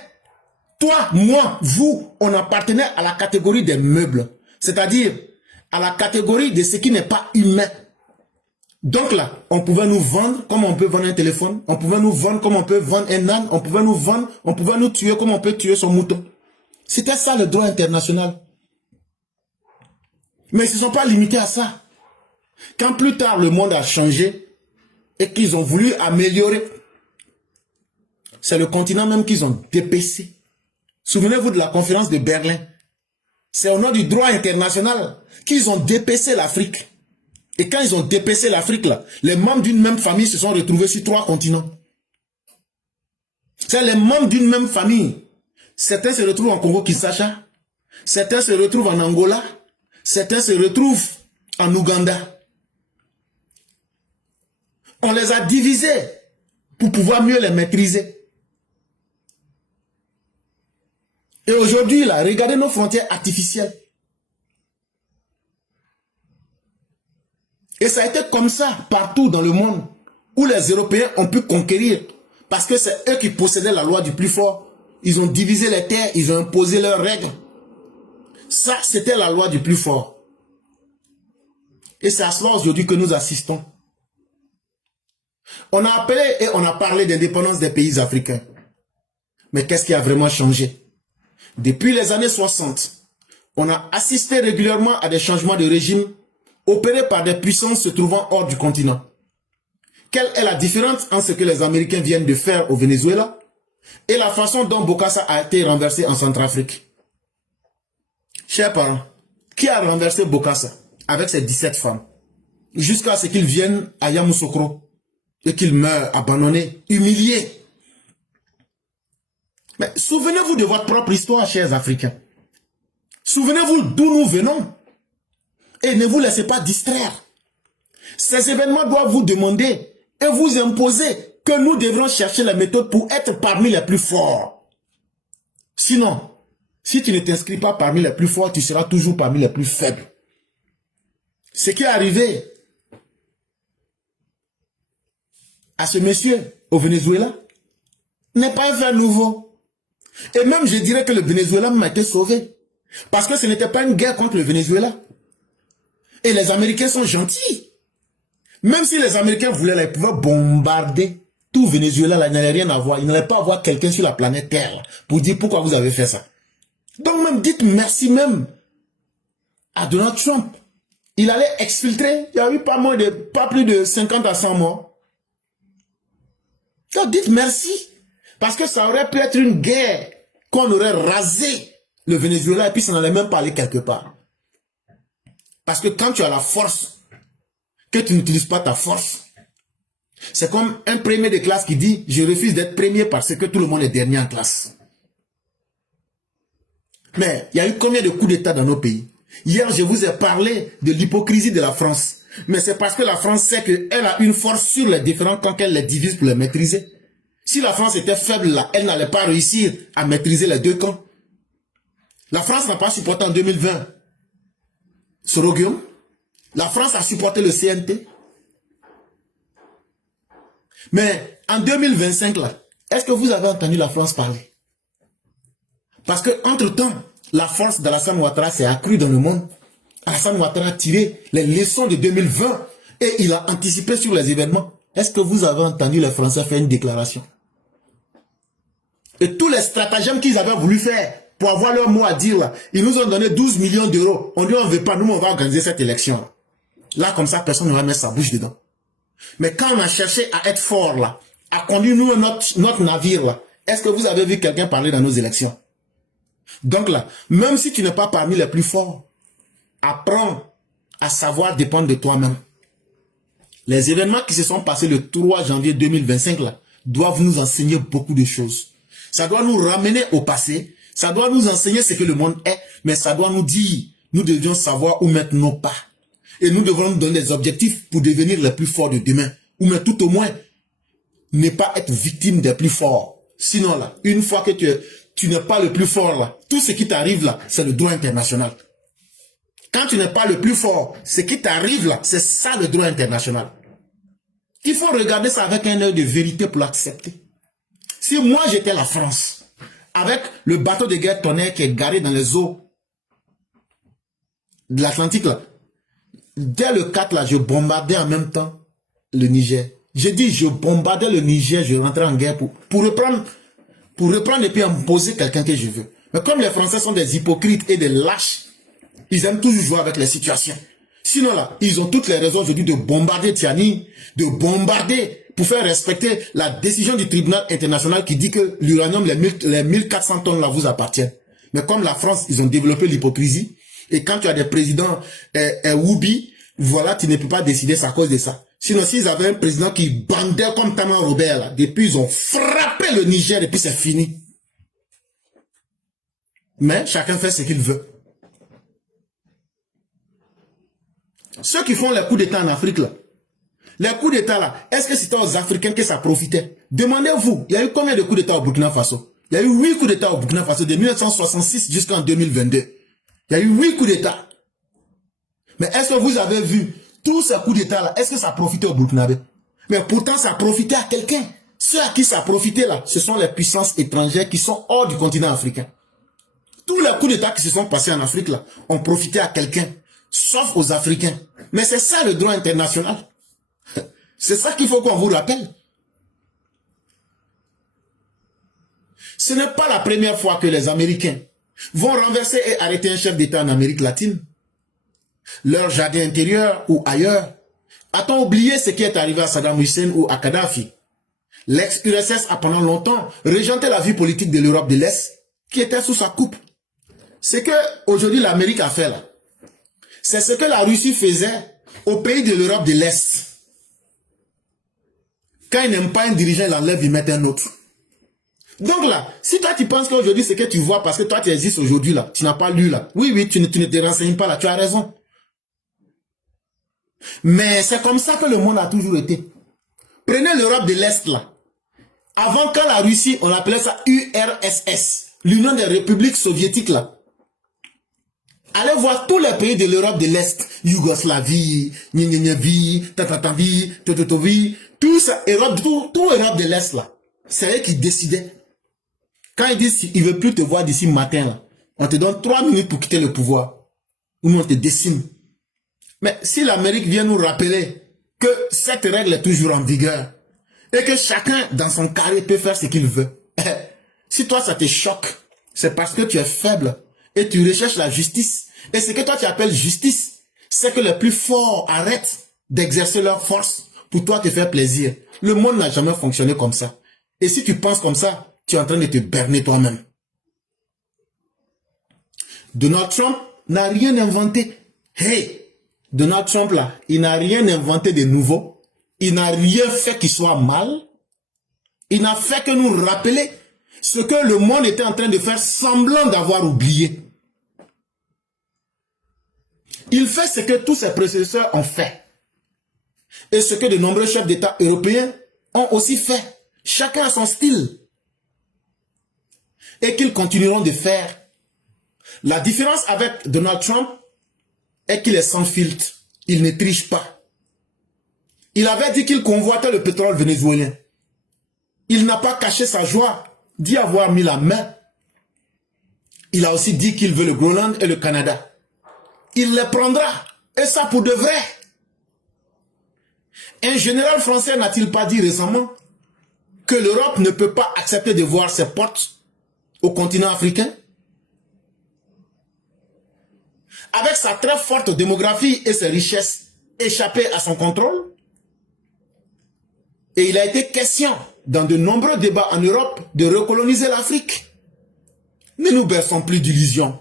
toi, moi, vous, on appartenait à la catégorie des meubles, c'est-à-dire à la catégorie de ce qui n'est pas humain. Donc là, on pouvait nous vendre comme on peut vendre un téléphone, on pouvait nous vendre comme on peut vendre un âne, on pouvait nous vendre, on pouvait nous tuer comme on peut tuer son mouton. C'était ça le droit international. Mais ils ne se sont pas limités à ça. Quand plus tard le monde a changé et qu'ils ont voulu améliorer, c'est le continent même qu'ils ont dépecé. Souvenez-vous de la conférence de Berlin. C'est au nom du droit international qu'ils ont dépecé l'Afrique. Et quand ils ont dépecé l'Afrique, là, les membres d'une même famille se sont retrouvés sur 3 continents. C'est les membres d'une même famille. Certains se retrouvent en Congo-Kinshasa, certains se retrouvent en Angola, certains se retrouvent en Ouganda. On les a divisés pour pouvoir mieux les maîtriser. Et aujourd'hui, là, regardez nos frontières artificielles. Et ça a été comme ça partout dans le monde où les Européens ont pu conquérir parce que c'est eux qui possédaient la loi du plus fort. Ils ont divisé les terres, ils ont imposé leurs règles. Ça, c'était la loi du plus fort. Et c'est à cela aujourd'hui que nous assistons. On a appelé et on a parlé d'indépendance des pays africains. Mais qu'est-ce qui a vraiment changé? Depuis les années 60, on a assisté régulièrement à des changements de régime opérés par des puissances se trouvant hors du continent. Quelle est la différence entre ce que les Américains viennent de faire au Venezuela et la façon dont Bokassa a été renversé en Centrafrique? Chers parents, qui a renversé Bokassa avec ses 17 femmes jusqu'à ce qu'il vienne à Yamoussoukro et qu'il meure abandonné, humilié? Mais souvenez-vous de votre propre histoire, chers Africains. Souvenez-vous d'où nous venons. Et ne vous laissez pas distraire. Ces événements doivent vous demander et vous imposer que nous devrons chercher la méthode pour être parmi les plus forts. Sinon, si tu ne t'inscris pas parmi les plus forts, tu seras toujours parmi les plus faibles. Ce qui est arrivé à ce monsieur au Venezuela n'est pas un fait nouveau. Et même je dirais que le Venezuela m'a été sauvé. Parce que ce n'était pas une guerre contre le Venezuela. Et les Américains sont gentils. Même si les Américains voulaient, là, ils pouvaient bombarder tout Venezuela, là, il n'allait rien avoir. Il n'allait pas avoir quelqu'un sur la planète Terre là, pour dire pourquoi vous avez fait ça. Donc même dites merci même à Donald Trump. Il allait exfiltrer, il y a eu pas plus de 50 à 100 morts. Donc dites merci. Parce que ça aurait pu être une guerre qu'on aurait rasé le Venezuela et puis ça n'allait même pas aller quelque part. Parce que quand tu as la force, que tu n'utilises pas ta force, c'est comme un premier de classe qui dit « Je refuse d'être premier parce que tout le monde est dernier en classe ». Mais il y a eu combien de coups d'État dans nos pays? Hier, je vous ai parlé de l'hypocrisie de la France. Mais c'est parce que la France sait qu'elle a une force sur les différents camps qu'elle les divise pour les maîtriser. Si la France était faible là, elle n'allait pas réussir à maîtriser les deux camps. La France n'a pas supporté en 2020 Soroguium. La France a supporté le CNT. Mais en 2025 là, est-ce que vous avez entendu la France parler? Parce que entre-temps, la force d'Alassane Ouattara s'est accrue dans le monde. Alassane Ouattara a tiré les leçons de 2020 et il a anticipé sur les événements. Est-ce que vous avez entendu les Français faire une déclaration? Et tous les stratagèmes qu'ils avaient voulu faire pour avoir leur mot à dire là, ils nous ont donné 12 millions d'euros. On dit on ne veut pas, nous on va organiser cette élection. Là comme ça, personne ne va mettre sa bouche dedans. Mais quand on a cherché à être fort là, à conduire nous notre navire là, est-ce que vous avez vu quelqu'un parler dans nos élections? Donc là, même si tu n'es pas parmi les plus forts, apprends à savoir dépendre de toi-même. Les événements qui se sont passés le 3 janvier 2025 là, doivent nous enseigner beaucoup de choses. Ça doit nous ramener au passé, ça doit nous enseigner ce que le monde est, mais ça doit nous dire, nous devions savoir où mettre nos pas. Et nous devons nous donner des objectifs pour devenir les plus forts de demain. Ou mais tout au moins, ne pas être victime des plus forts. Sinon là, une fois que tu n'es pas le plus fort là, tout ce qui t'arrive là, c'est le droit international. Quand tu n'es pas le plus fort, ce qui t'arrive là, c'est ça le droit international. Il faut regarder ça avec un œil de vérité pour l'accepter. Si moi j'étais la France, avec le bateau de guerre Tonnerre qui est garé dans les eaux de l'Atlantique là, dès le 4 là, je bombardais en même temps le Niger. J'ai dit je bombardais le Niger, je rentrais en guerre pour reprendre et puis imposer quelqu'un que je veux. Mais comme les Français sont des hypocrites et des lâches, ils aiment toujours jouer avec les situations. Sinon là, ils ont toutes les raisons aujourd'hui de bombarder Tiani, de bombarder pour faire respecter la décision du tribunal international qui dit que l'uranium, les 1400 tonnes là vous appartiennent. Mais comme la France, ils ont développé l'hypocrisie, et quand tu as des présidents Woubi, voilà, tu ne peux pas décider c'est à cause de ça. Sinon, s'ils avaient un président qui bandait comme Taman Robert, là, depuis ils ont frappé le Niger et puis c'est fini. Mais chacun fait ce qu'il veut. Ceux qui font les coups d'État en Afrique, là, les coups d'État, là, est-ce que c'était aux Africains que ça profitait? Demandez-vous, il y a eu combien de coups d'État au Burkina Faso? Il y a eu 8 coups d'État au Burkina Faso de 1966 jusqu'en 2022. Il y a eu 8 coups d'État. Mais est-ce que vous avez vu tous ces coups d'État là, est-ce que ça profitait au Burkinabé? Mais pourtant ça profitait à quelqu'un. Ceux à qui ça profitait là, ce sont les puissances étrangères qui sont hors du continent africain. Tous les coups d'État qui se sont passés en Afrique là, ont profité à quelqu'un, sauf aux Africains. Mais c'est ça le droit international. C'est ça qu'il faut qu'on vous rappelle. Ce n'est pas la première fois que les Américains vont renverser et arrêter un chef d'État en Amérique latine, leur jardin intérieur ou ailleurs? A-t-on oublié ce qui est arrivé à Saddam Hussein ou à Kadhafi? L'ex-URSS a pendant longtemps régenté la vie politique de l'Europe de l'Est qui était sous sa coupe. Ce que aujourd'hui l'Amérique a fait là, c'est ce que la Russie faisait aux pays de l'Europe de l'Est. Quand il n'aime pas un dirigeant, il enlève, il met un autre. Donc là, si toi tu penses qu'aujourd'hui ce que tu vois, parce que toi tu existes aujourd'hui là, tu n'as pas lu là. Oui, tu ne te renseignes pas là, tu as raison. Mais c'est comme ça que le monde a toujours été. Prenez l'Europe de l'Est là. Avant, quand la Russie, on appelait ça URSS, l'Union des républiques soviétiques là. Allez voir tous les pays de l'Europe de l'Est, Yougoslavie, Tatatavi, Tototovi, tout ça, Europe, tout Europe de l'Est là. C'est eux qui décidaient. Quand ils disent qu'ils ne veulent plus te voir d'ici matin là, on te donne 3 minutes pour quitter le pouvoir. Ou on te décime. Mais si l'Amérique vient nous rappeler que cette règle est toujours en vigueur, et que chacun dans son carré peut faire ce qu'il veut. Si toi ça te choque, c'est parce que tu es faible et tu recherches la justice. Et ce que toi tu appelles justice, c'est que les plus forts arrêtent d'exercer leur force pour toi te faire plaisir. Le monde n'a jamais fonctionné comme ça. Et si tu penses comme ça, tu es en train de te berner toi-même. Donald Trump n'a rien inventé. Hey, Donald Trump là, il n'a rien inventé de nouveau. Il n'a rien fait qui soit mal. Il n'a fait que nous rappeler ce que le monde était en train de faire semblant d'avoir oublié. Il fait ce que tous ses prédécesseurs ont fait. Et ce que de nombreux chefs d'État européens ont aussi fait. Chacun a son style. Et qu'ils continueront de faire. La différence avec Donald Trump est qu'il est sans filtre. Il ne triche pas. Il avait dit qu'il convoitait le pétrole vénézuélien. Il n'a pas caché sa joie d'y avoir mis la main. Il a aussi dit qu'il veut le Groenland et le Canada. Il les prendra. Et ça pour de vrai. Un général français n'a-t-il pas dit récemment que l'Europe ne peut pas accepter de voir ses portes au continent africain? Avec sa très forte démographie et ses richesses échappées à son contrôle. Et il a été question dans de nombreux débats en Europe de recoloniser l'Afrique. Ne nous berçons plus d'illusions.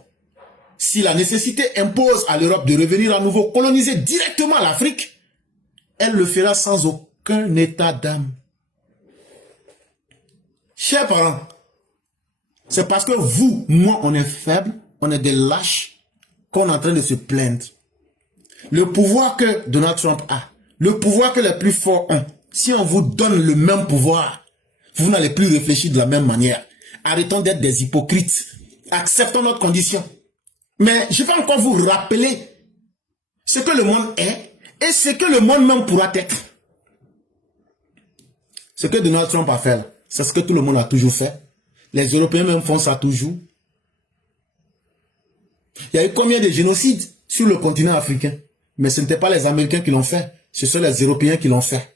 Si la nécessité impose à l'Europe de revenir à nouveau coloniser directement l'Afrique, elle le fera sans aucun état d'âme. Chers parents, c'est parce que vous, moi, on est faibles, on est des lâches, qu'on est en train de se plaindre. Le pouvoir que Donald Trump a, le pouvoir que les plus forts ont, si on vous donne le même pouvoir, vous n'allez plus réfléchir de la même manière. Arrêtons d'être des hypocrites. Acceptons notre condition. Mais je vais encore vous rappeler ce que le monde est et ce que le monde même pourra être. Ce que Donald Trump a fait, c'est ce que tout le monde a toujours fait. Les Européens même font ça toujours. Il y a eu combien de génocides sur le continent africain? Mais ce n'étaient pas les Américains qui l'ont fait. Ce sont les Européens qui l'ont fait.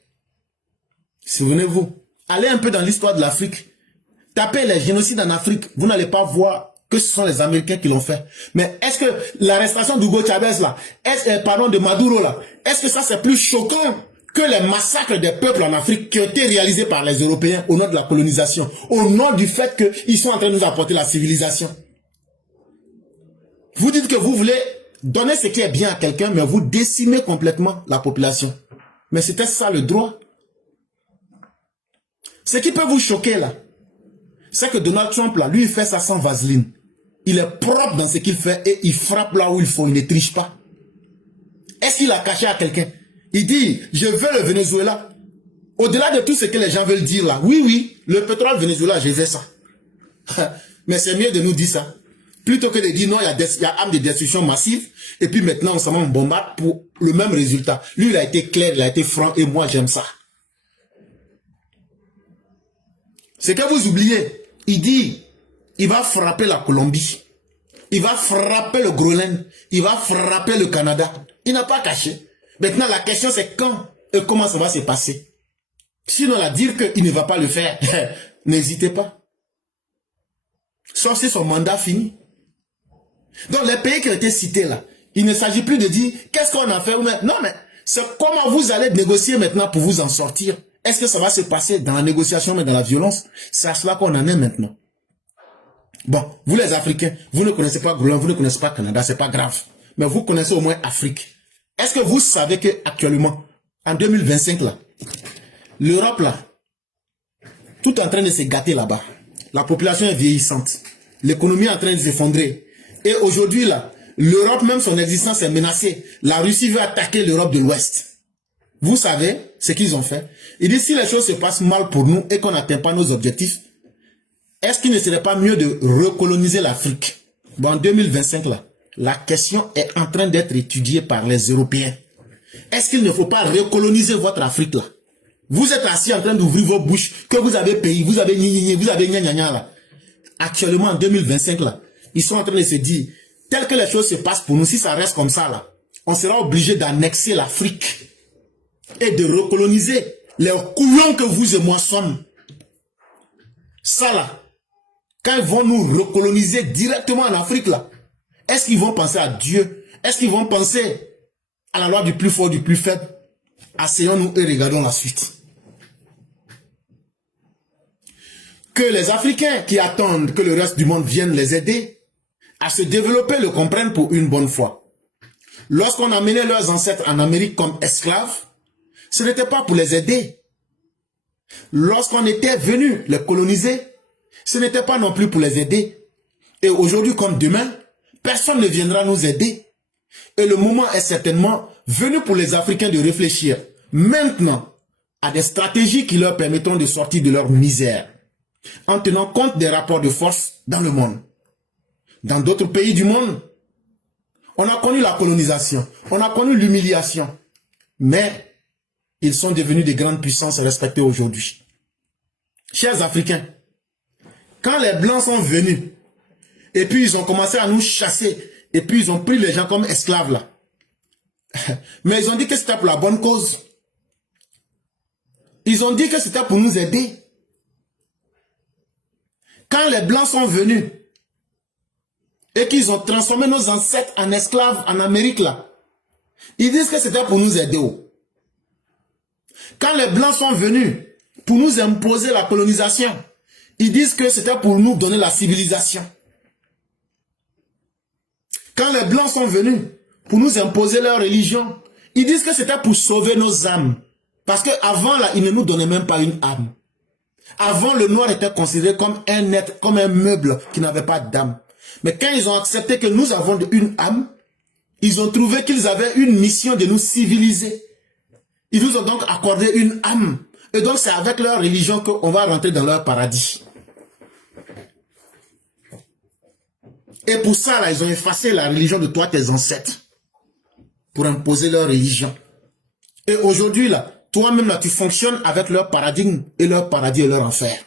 Souvenez-vous, allez un peu dans l'histoire de l'Afrique. Tapez les génocides en Afrique. Vous n'allez pas voir que ce sont les Américains qui l'ont fait. Mais est-ce que l'arrestation d'Hugo Chavez là, de Maduro là, est-ce que ça c'est plus choquant que les massacres des peuples en Afrique qui ont été réalisés par les Européens au nom de la colonisation, au nom du fait qu'ils sont en train de nous apporter la civilisation? Vous dites que vous voulez donner ce qui est bien à quelqu'un, mais vous décimez complètement la population. Mais c'était ça le droit. Ce qui peut vous choquer là, c'est que Donald Trump là, lui il fait ça sans vaseline. Il est propre dans ce qu'il fait et il frappe là où il faut, il ne triche pas. Est-ce qu'il a caché à quelqu'un? Il dit, je veux le Venezuela. Au-delà de tout ce que les gens veulent dire là, oui, le pétrole Venezuela, je veux ça. Mais c'est mieux de nous dire ça. Plutôt que de dire non, il y a arme de destruction massive, et puis maintenant on bombarde pour le même résultat. Lui, il a été clair, il a été franc, et moi j'aime ça. C'est que vous oubliez, il dit, il va frapper la Colombie, il va frapper le Groenland, il va frapper le Canada. Il n'a pas caché. Maintenant la question c'est quand et comment ça va se passer. Sinon à dire qu'il ne va pas le faire, n'hésitez pas. Sauf si son mandat fini. Donc les pays qui ont été cités là, il ne s'agit plus de dire qu'est-ce qu'on a fait. Non, mais c'est comment vous allez négocier maintenant pour vous en sortir. Est-ce que ça va se passer dans la négociation, mais dans la violence? C'est à cela qu'on en est maintenant. Bon, vous les Africains, vous ne connaissez pas Groenland, vous ne connaissez pas Canada, c'est pas grave. Mais vous connaissez au moins Afrique. Est-ce que vous savez que actuellement, en 2025 là, l'Europe là, tout est en train de se gâter là-bas. La population est vieillissante. L'économie est en train de s'effondrer. Et aujourd'hui là, l'Europe même son existence est menacée. La Russie veut attaquer l'Europe de l'Ouest. Vous savez ce qu'ils ont fait? Ils disent si les choses se passent mal pour nous et qu'on n'atteint pas nos objectifs, est-ce qu'il ne serait pas mieux de recoloniser l'Afrique? Bon, en 2025 là, la question est en train d'être étudiée par les Européens. Est-ce qu'il ne faut pas recoloniser votre Afrique là? Vous êtes assis en train d'ouvrir vos bouches, que vous avez payé, vous avez gna vous avez gna là. Actuellement, en 2025 là, ils sont en train de se dire, tel que les choses se passent pour nous, si ça reste comme ça là, on sera obligé d'annexer l'Afrique et de recoloniser les couillons que vous et moi sommes. Ça là, quand ils vont nous recoloniser directement en Afrique là, est-ce qu'ils vont penser à Dieu? Est-ce qu'ils vont penser à la loi du plus fort, du plus faible? Asseyons-nous et regardons la suite. Que les Africains qui attendent que le reste du monde vienne les aider à se développer le comprennent pour une bonne fois. Lorsqu'on a mené leurs ancêtres en Amérique comme esclaves, ce n'était pas pour les aider. Lorsqu'on était venu les coloniser, ce n'était pas non plus pour les aider. Et aujourd'hui comme demain, personne ne viendra nous aider. Et le moment est certainement venu pour les Africains de réfléchir maintenant à des stratégies qui leur permettront de sortir de leur misère, en tenant compte des rapports de force dans le monde. Dans d'autres pays du monde, on a connu la colonisation, on a connu l'humiliation, mais ils sont devenus des grandes puissances respectées aujourd'hui. Chers Africains, quand les Blancs sont venus, et puis ils ont commencé à nous chasser, et puis ils ont pris les gens comme esclaves là, mais ils ont dit que c'était pour la bonne cause. Ils ont dit que c'était pour nous aider. Quand les Blancs sont venus, et qu'ils ont transformé nos ancêtres en esclaves en Amérique là, ils disent que c'était pour nous aider. Quand les Blancs sont venus pour nous imposer la colonisation, ils disent que c'était pour nous donner la civilisation. Quand les Blancs sont venus pour nous imposer leur religion, ils disent que c'était pour sauver nos âmes. Parce qu'avant là, ils ne nous donnaient même pas une âme. Avant, le noir était considéré comme un être, comme un meuble qui n'avait pas d'âme. Mais quand ils ont accepté que nous avons une âme, ils ont trouvé qu'ils avaient une mission de nous civiliser. Ils nous ont donc accordé une âme. Et donc c'est avec leur religion qu'on va rentrer dans leur paradis. Et pour ça, là, ils ont effacé la religion de toi, tes ancêtres, pour imposer leur religion. Et aujourd'hui, là, toi-même, là, tu fonctionnes avec leur paradigme, et leur paradis et leur enfer.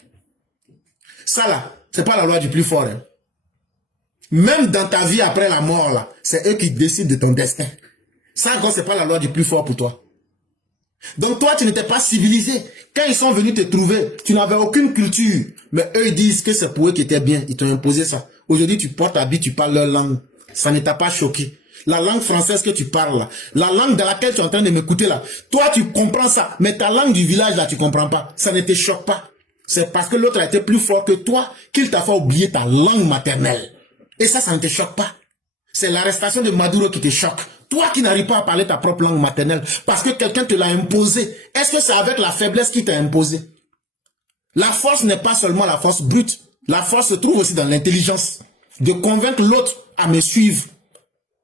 Ça, là, c'est pas la loi du plus fort. Hein. Même dans ta vie après la mort, là, c'est eux qui décident de ton destin. Ça, encore, c'est pas la loi du plus fort pour toi. Donc toi, tu n'étais pas civilisé. Quand ils sont venus te trouver, tu n'avais aucune culture. Mais eux, ils disent que c'est pour eux qui étaient bien. Ils t'ont imposé ça. Aujourd'hui, tu portes habit, tu parles leur langue. Ça ne t'a pas choqué. La langue française que tu parles là, la langue dans laquelle tu es en train de m'écouter là, toi tu comprends ça, mais ta langue du village là tu comprends pas, ça ne te choque pas. C'est parce que l'autre a été plus fort que toi qu'il t'a fait oublier ta langue maternelle. Et ça ne te choque pas. C'est l'arrestation de Maduro qui te choque. Toi qui n'arrives pas à parler ta propre langue maternelle, parce que quelqu'un te l'a imposé. Est-ce que c'est avec la faiblesse qui t'a imposé? La force n'est pas seulement la force brute, la force se trouve aussi dans l'intelligence, de convaincre l'autre à me suivre.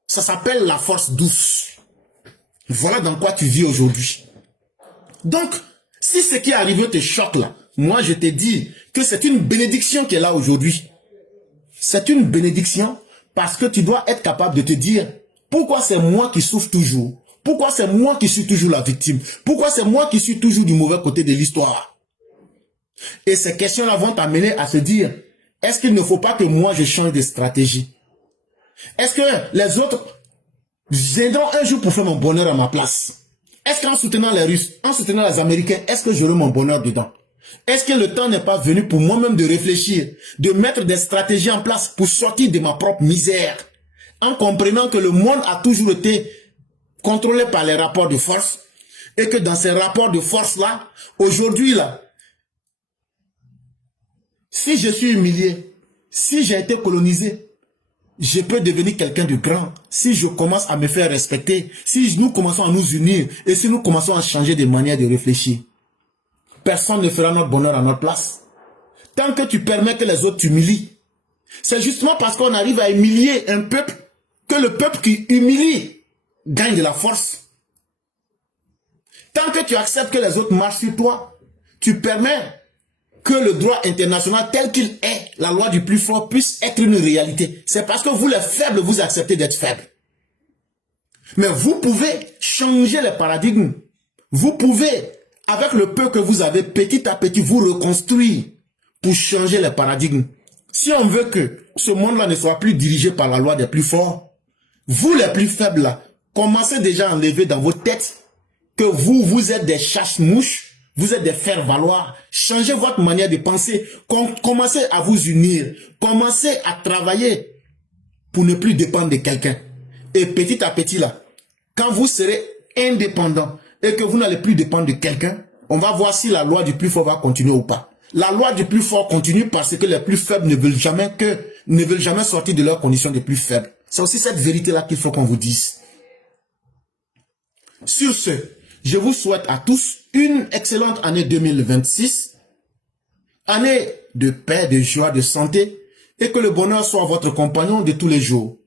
Ça s'appelle la force douce. Voilà dans quoi tu vis aujourd'hui. Donc, si ce qui est arrivé te choque là, moi je te dis que c'est une bénédiction qui est là aujourd'hui. C'est une bénédiction parce que tu dois être capable de te dire pourquoi c'est moi qui souffre toujours? Pourquoi c'est moi qui suis toujours la victime? Pourquoi c'est moi qui suis toujours du mauvais côté de l'histoire? Et ces questions-là vont t'amener à se dire, est-ce qu'il ne faut pas que moi je change de stratégie? Est-ce que les autres viendront un jour pour faire mon bonheur à ma place? Est-ce qu'en soutenant les Russes, en soutenant les Américains, est-ce que j'aurai mon bonheur dedans? Est-ce que le temps n'est pas venu pour moi-même de réfléchir, de mettre des stratégies en place pour sortir de ma propre misère? en comprenant que le monde a toujours été contrôlé par les rapports de force et que dans ces rapports de force-là, aujourd'hui, là, si je suis humilié, si j'ai été colonisé, je peux devenir quelqu'un de grand si je commence à me faire respecter, si nous commençons à nous unir et si nous commençons à changer de manière de réfléchir. Personne ne fera notre bonheur à notre place. Tant que tu permets que les autres t'humilient, c'est justement parce qu'on arrive à humilier un peuple que le peuple qui humilie gagne de la force. Tant que tu acceptes que les autres marchent sur toi, tu permets que le droit international tel qu'il est, la loi du plus fort, puisse être une réalité. C'est parce que vous les faibles, vous acceptez d'être faibles. Mais vous pouvez changer les paradigmes. Vous pouvez, avec le peu que vous avez, petit à petit, vous reconstruire pour changer les paradigmes. Si on veut que ce monde-là ne soit plus dirigé par la loi des plus forts, vous les plus faibles là, commencez déjà à enlever dans vos têtes que vous êtes des chasse-mouches, vous êtes des faire-valoir. Changez votre manière de penser. Commencez à vous unir. Commencez à travailler pour ne plus dépendre de quelqu'un. Et petit à petit là, quand vous serez indépendant et que vous n'allez plus dépendre de quelqu'un, on va voir si la loi du plus fort va continuer ou pas. La loi du plus fort continue parce que les plus faibles ne veulent jamais sortir de leurs conditions de plus faibles. C'est aussi cette vérité-là qu'il faut qu'on vous dise. Sur ce, je vous souhaite à tous une excellente année 2026, année de paix, de joie, de santé, et que le bonheur soit votre compagnon de tous les jours.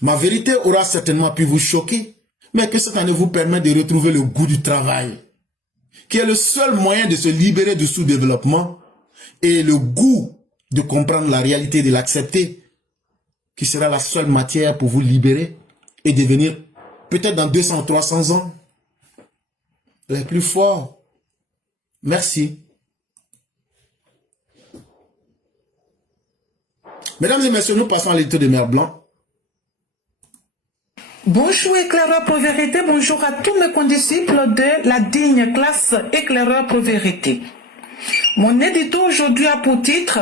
Ma vérité aura certainement pu vous choquer, mais que cette année vous permette de retrouver le goût du travail, qui est le seul moyen de se libérer du sous-développement, et le goût de comprendre la réalité et de l'accepter, qui sera la seule matière pour vous libérer et devenir, peut-être dans 200 ou 300 ans, les plus forts. Merci. Mesdames et messieurs, nous passons à l'édito de Mère Blanc. Bonjour éclaireur pour vérité, bonjour à tous mes condisciples de la digne classe éclaireur pour vérité. Mon édito aujourd'hui a pour titre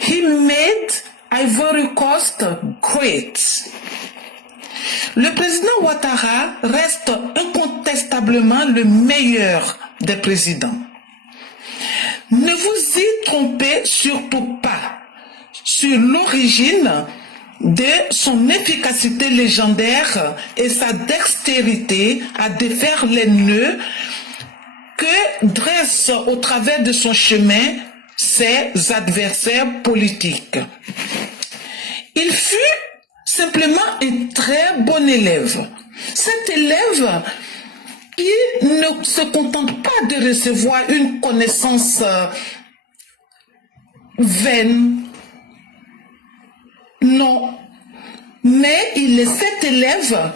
He made Ivory Coast great. Le président Ouattara reste incontestablement le meilleur des présidents. Ne vous y trompez surtout pas sur l'origine de son efficacité légendaire et sa dextérité à défaire les nœuds que dressent au travers de son chemin ses adversaires politiques. Il fut simplement un très bon élève. Cet élève qui ne se contente pas de recevoir une connaissance vaine, non, mais il est cet élève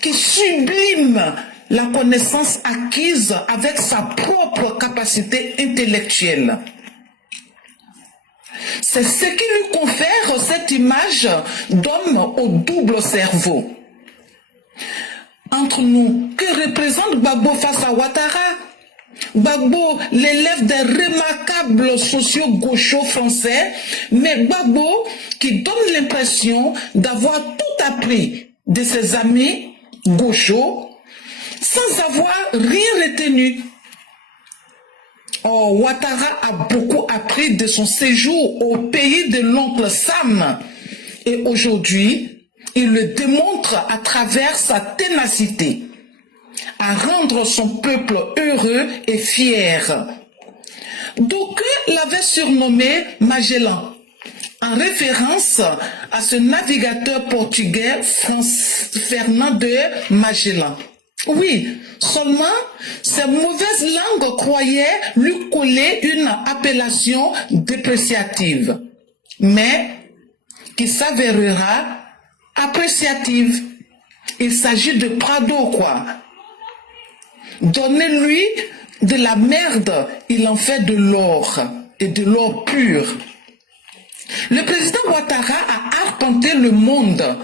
qui sublime la connaissance acquise avec sa propre capacité intellectuelle. C'est ce qui lui confère cette image d'homme au double cerveau. Entre nous, que représente Gbagbo face à Ouattara? Gbagbo, l'élève des remarquables sociaux gauchos français, mais Gbagbo qui donne l'impression d'avoir tout appris de ses amis gauchos sans avoir rien retenu. Oh, Ouattara a beaucoup appris de son séjour au pays de l'oncle Sam. Et aujourd'hui, il le démontre à travers sa ténacité à rendre son peuple heureux et fier. D'aucuns l'avaient surnommé Magellan, en référence à ce navigateur portugais Fernand de Magellan. Oui, seulement ces mauvaises langues croyaient lui coller une appellation dépréciative, mais qui s'avérera appréciative. Il s'agit de Prado, quoi. Donnez-lui de la merde, il en fait de l'or, et de l'or pur. Le président Ouattara a arpenté le monde.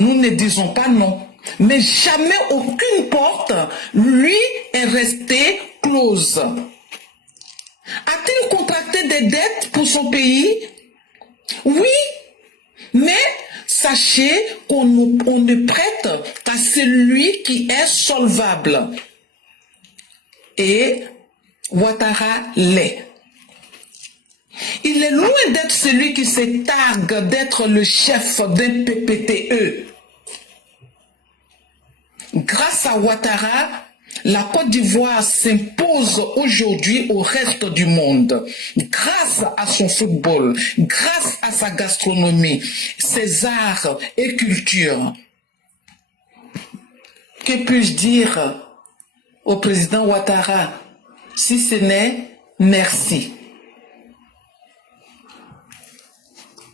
Nous ne disons pas non. Mais jamais aucune porte lui est restée close. A-t-il contracté des dettes pour son pays? Oui, Mais sachez on ne prête qu'à celui qui est solvable. Et Ouattara l'est. Il est loin d'être celui qui se targue d'être le chef d'un PPTE. Grâce à Ouattara, la Côte d'Ivoire s'impose aujourd'hui au reste du monde. Grâce à son football, grâce à sa gastronomie, ses arts et cultures. Que puis-je dire au président Ouattara, si ce n'est merci.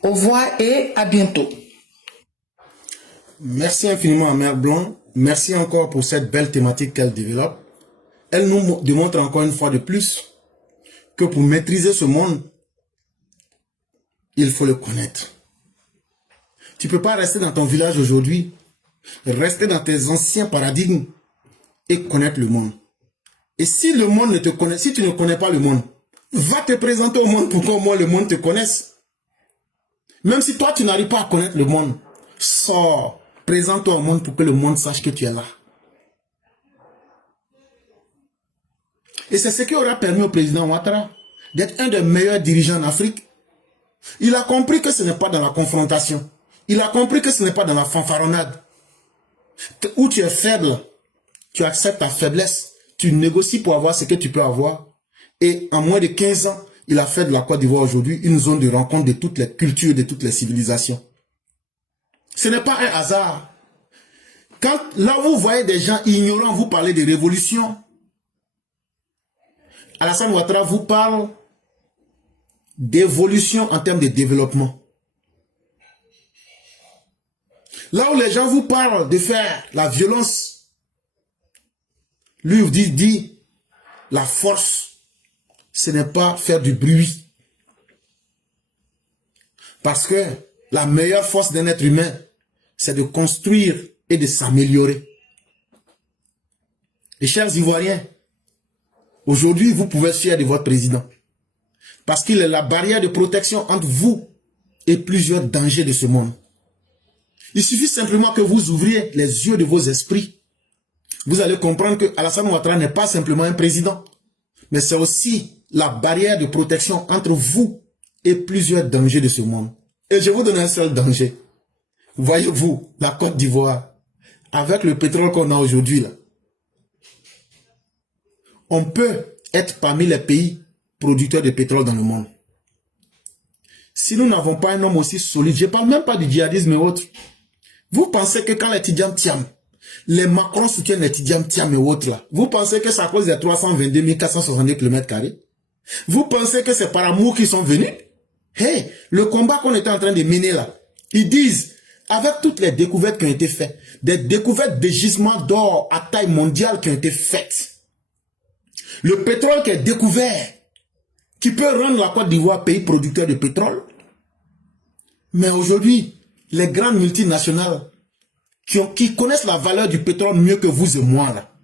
Au revoir et à bientôt. Merci infiniment à Mère Blanc. Merci encore pour cette belle thématique qu'elle développe. Elle nous démontre encore une fois de plus que pour maîtriser ce monde, il faut le connaître. Tu ne peux pas rester dans ton village aujourd'hui, rester dans tes anciens paradigmes et connaître le monde. Et si le monde ne te connaît, si tu ne connais pas le monde, va te présenter au monde pour qu'au moins le monde te connaisse. Même si toi tu n'arrives pas à connaître le monde, sors, présente-toi au monde pour que le monde sache que tu es là. Et c'est ce qui aura permis au président Ouattara d'être un des meilleurs dirigeants en Afrique. Il a compris que ce n'est pas dans la confrontation. Il a compris que ce n'est pas dans la fanfaronnade. Où tu es faible, tu acceptes ta faiblesse, tu négocies pour avoir ce que tu peux avoir. Et en moins de 15 ans, il a fait de la Côte d'Ivoire aujourd'hui une zone de rencontre de toutes les cultures, de toutes les civilisations. Ce n'est pas un hasard. Quand là vous voyez des gens ignorants vous parler de révolution, Alassane Ouattara vous parle d'évolution en termes de développement. Là où les gens vous parlent de faire la violence, lui vous dit la force, ce n'est pas faire du bruit. Parce que la meilleure force d'un être humain, c'est de construire et de s'améliorer. Les chers Ivoiriens, aujourd'hui, vous pouvez être fiers de votre président. Parce qu'il est la barrière de protection entre vous et plusieurs dangers de ce monde. Il suffit simplement que vous ouvriez les yeux de vos esprits. Vous allez comprendre que Alassane Ouattara n'est pas simplement un président, mais c'est aussi la barrière de protection entre vous et plusieurs dangers de ce monde. Et je vous donne un seul danger. Voyez-vous, la Côte d'Ivoire, avec le pétrole qu'on a aujourd'hui, là, on peut être parmi les pays producteurs de pétrole dans le monde. Si nous n'avons pas un homme aussi solide, je ne parle même pas du djihadisme et autres. Vous pensez que quand les Tidjam Tiam, les Macron soutiennent les Tidjam Tiam et autres là, vous pensez que c'est à cause des 322 462 km²? Vous pensez que c'est par amour qu'ils sont venus? Hey, le combat qu'on était en train de mener là, ils disent, avec toutes les découvertes qui ont été faites, des découvertes de gisements d'or à taille mondiale qui ont été faites, le pétrole qui est découvert, qui peut rendre la Côte d'Ivoire pays producteur de pétrole. Mais aujourd'hui, les grandes multinationales qui connaissent la valeur du pétrole mieux que vous et moi, là,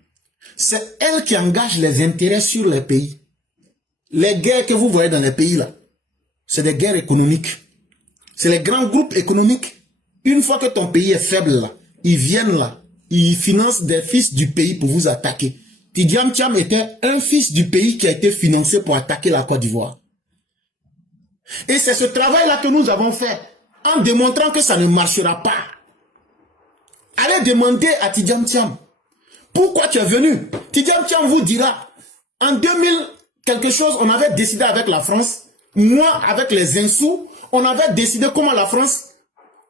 c'est elles qui engagent les intérêts sur les pays. Les guerres que vous voyez dans les pays, là, c'est des guerres économiques. C'est les grands groupes économiques. Une fois que ton pays est faible, là, ils viennent là, ils financent des fils du pays pour vous attaquer. Tidjam Tiam était un fils du pays qui a été financé pour attaquer la Côte d'Ivoire. Et c'est ce travail-là que nous avons fait, en démontrant que ça ne marchera pas. Allez demander à Tidjam Tiam, pourquoi tu es venu? Tidjam Tiam vous dira, en 2000 quelque chose, on avait décidé avec la France, moi avec les Insous, on avait décidé comment la France,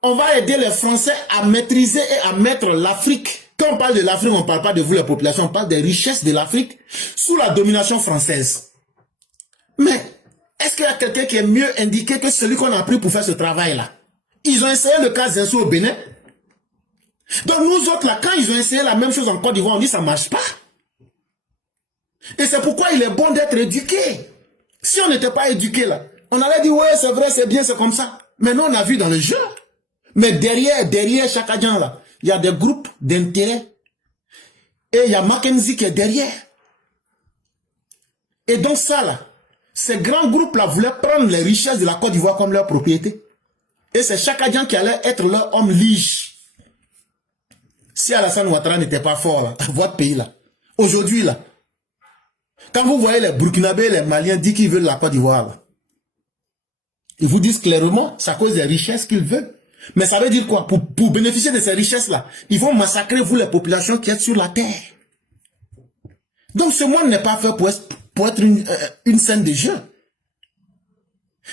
on va aider les Français à maîtriser et à mettre l'Afrique. Quand on parle de l'Afrique, on ne parle pas de vous les populations, on parle des richesses de l'Afrique sous la domination française. Mais est-ce qu'il y a quelqu'un qui est mieux indiqué que celui qu'on a pris pour faire ce travail-là? Ils ont essayé le cas Zinsou au Bénin. Donc nous autres, là, quand ils ont essayé la même chose en Côte d'Ivoire, on dit ça ne marche pas. Et c'est pourquoi il est bon d'être éduqué. Si on n'était pas éduqué, là, on allait dire, ouais, c'est vrai, c'est bien, c'est comme ça. Mais nous, on a vu dans le jeu. Mais derrière chaque agent, là, il y a des groupes d'intérêt. Et il y a Mackenzie qui est derrière. Et donc ça, là, ces grands groupes-là voulaient prendre les richesses de la Côte d'Ivoire comme leur propriété. Et c'est Chakadjan qui allait être leur homme lige. Si Alassane Ouattara n'était pas fort, là, à votre pays, là. Aujourd'hui, là. Quand vous voyez les Burkinabés, les Maliens dire qu'ils veulent la Côte d'Ivoire, là. Ils vous disent clairement, c'est à cause des richesses qu'ils veulent. Mais ça veut dire quoi? Pour bénéficier de ces richesses-là, ils vont massacrer vous, les populations qui êtes sur la terre. Donc ce monde n'est pas fait pour être une scène de jeu.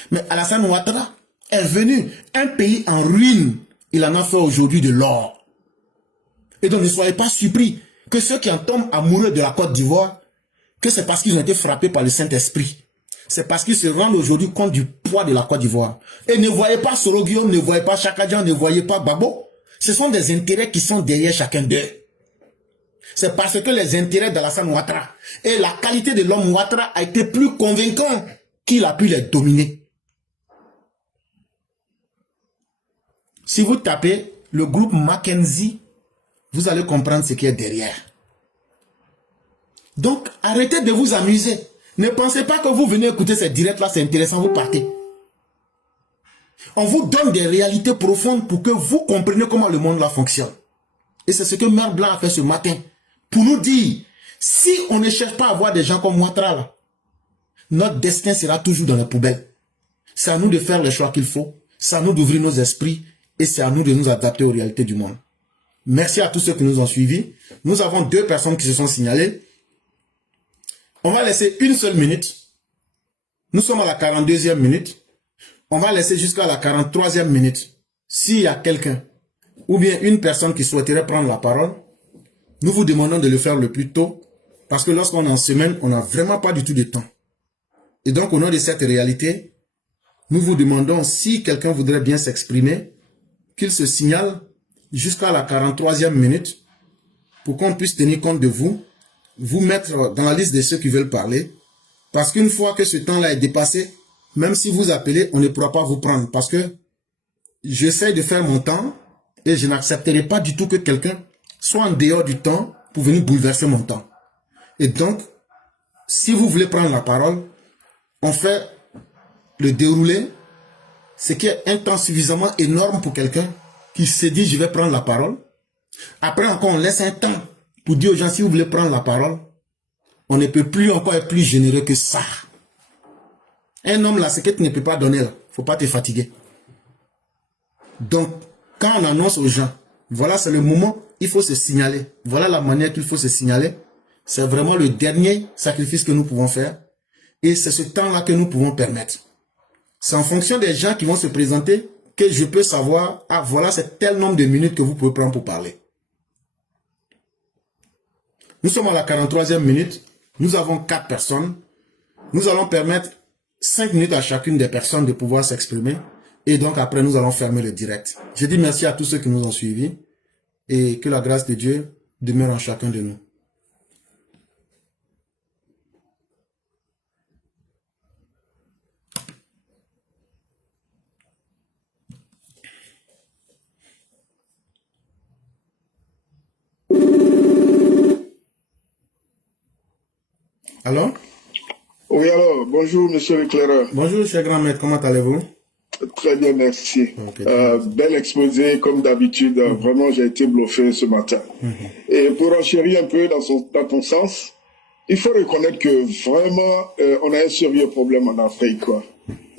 Mais Alassane Ouattara est venu, un pays en ruine, il en a fait aujourd'hui de l'or. Et donc ne soyez pas surpris que ceux qui en tombent amoureux de la Côte d'Ivoire, que c'est parce qu'ils ont été frappés par le Saint-Esprit. C'est parce qu'ils se rendent aujourd'hui compte du poids de la Côte d'Ivoire. Et ne voyez pas Soro Guillaume, ne voyez pas Chakadjan, ne voyez pas Babo. Ce sont des intérêts qui sont derrière chacun d'eux. C'est parce que les intérêts d'Alassane Ouattara et la qualité de l'homme Ouattara a été plus convaincant qu'il a pu les dominer. Si vous tapez le groupe Mackenzie, vous allez comprendre ce qui est derrière. Donc, arrêtez de vous amuser. Ne pensez pas que vous venez écouter ces directs-là, c'est intéressant, vous partez. On vous donne des réalités profondes pour que vous compreniez comment le monde là fonctionne. Et c'est ce que Mère Blanc a fait ce matin. Pour nous dire, si on ne cherche pas à avoir des gens comme Ouattara là, notre destin sera toujours dans les poubelles. C'est à nous de faire les choix qu'il faut. C'est à nous d'ouvrir nos esprits. Et c'est à nous de nous adapter aux réalités du monde. Merci à tous ceux qui nous ont suivis. Nous avons 2 personnes qui se sont signalées. On va laisser une seule minute. Nous sommes à la 42e minute. On va laisser jusqu'à la 43e minute. S'il y a quelqu'un ou bien une personne qui souhaiterait prendre la parole, nous vous demandons de le faire le plus tôt parce que lorsqu'on est en semaine, on n'a vraiment pas du tout de temps. Et donc, au nom de cette réalité, nous vous demandons si quelqu'un voudrait bien s'exprimer, qu'il se signale jusqu'à la 43e minute pour qu'on puisse tenir compte de vous, vous mettre dans la liste de ceux qui veulent parler. Parce qu'une fois que ce temps-là est dépassé, même si vous appelez, on ne pourra pas vous prendre. Parce que j'essaie de faire mon temps et je n'accepterai pas du tout que quelqu'un soit en dehors du temps pour venir bouleverser mon temps. Et donc, si vous voulez prendre la parole, on fait le déroulé, ce qui est un temps suffisamment énorme pour quelqu'un qui se dit je vais prendre la parole. Après encore, on laisse un temps pour dire aux gens si vous voulez prendre la parole, on ne peut plus encore être plus généreux que ça. Un homme là, ce que tu ne peux pas donner là, faut pas te fatiguer. Donc, quand on annonce aux gens, voilà c'est le moment, il faut se signaler. Voilà la manière qu'il faut se signaler. C'est vraiment le dernier sacrifice que nous pouvons faire. Et c'est ce temps-là que nous pouvons permettre. C'est en fonction des gens qui vont se présenter que je peux savoir, ah voilà c'est tel nombre de minutes que vous pouvez prendre pour parler. Nous sommes à la 43e minute. Nous avons 4 personnes. Nous allons permettre 5 minutes à chacune des personnes de pouvoir s'exprimer. Et donc après, nous allons fermer le direct. Je dis merci à tous ceux qui nous ont suivis. Et que la grâce de Dieu demeure en chacun de nous. Allô? Oui, alors, bonjour, monsieur l'éclaireur. Bonjour, cher grand maître, comment allez-vous? Très bien, merci. Okay. Bel exposé, comme d'habitude. Vraiment, j'ai été bluffé ce matin. Et pour enchérir un peu dans ton sens, il faut reconnaître que vraiment, on a un sérieux problème en Afrique, quoi.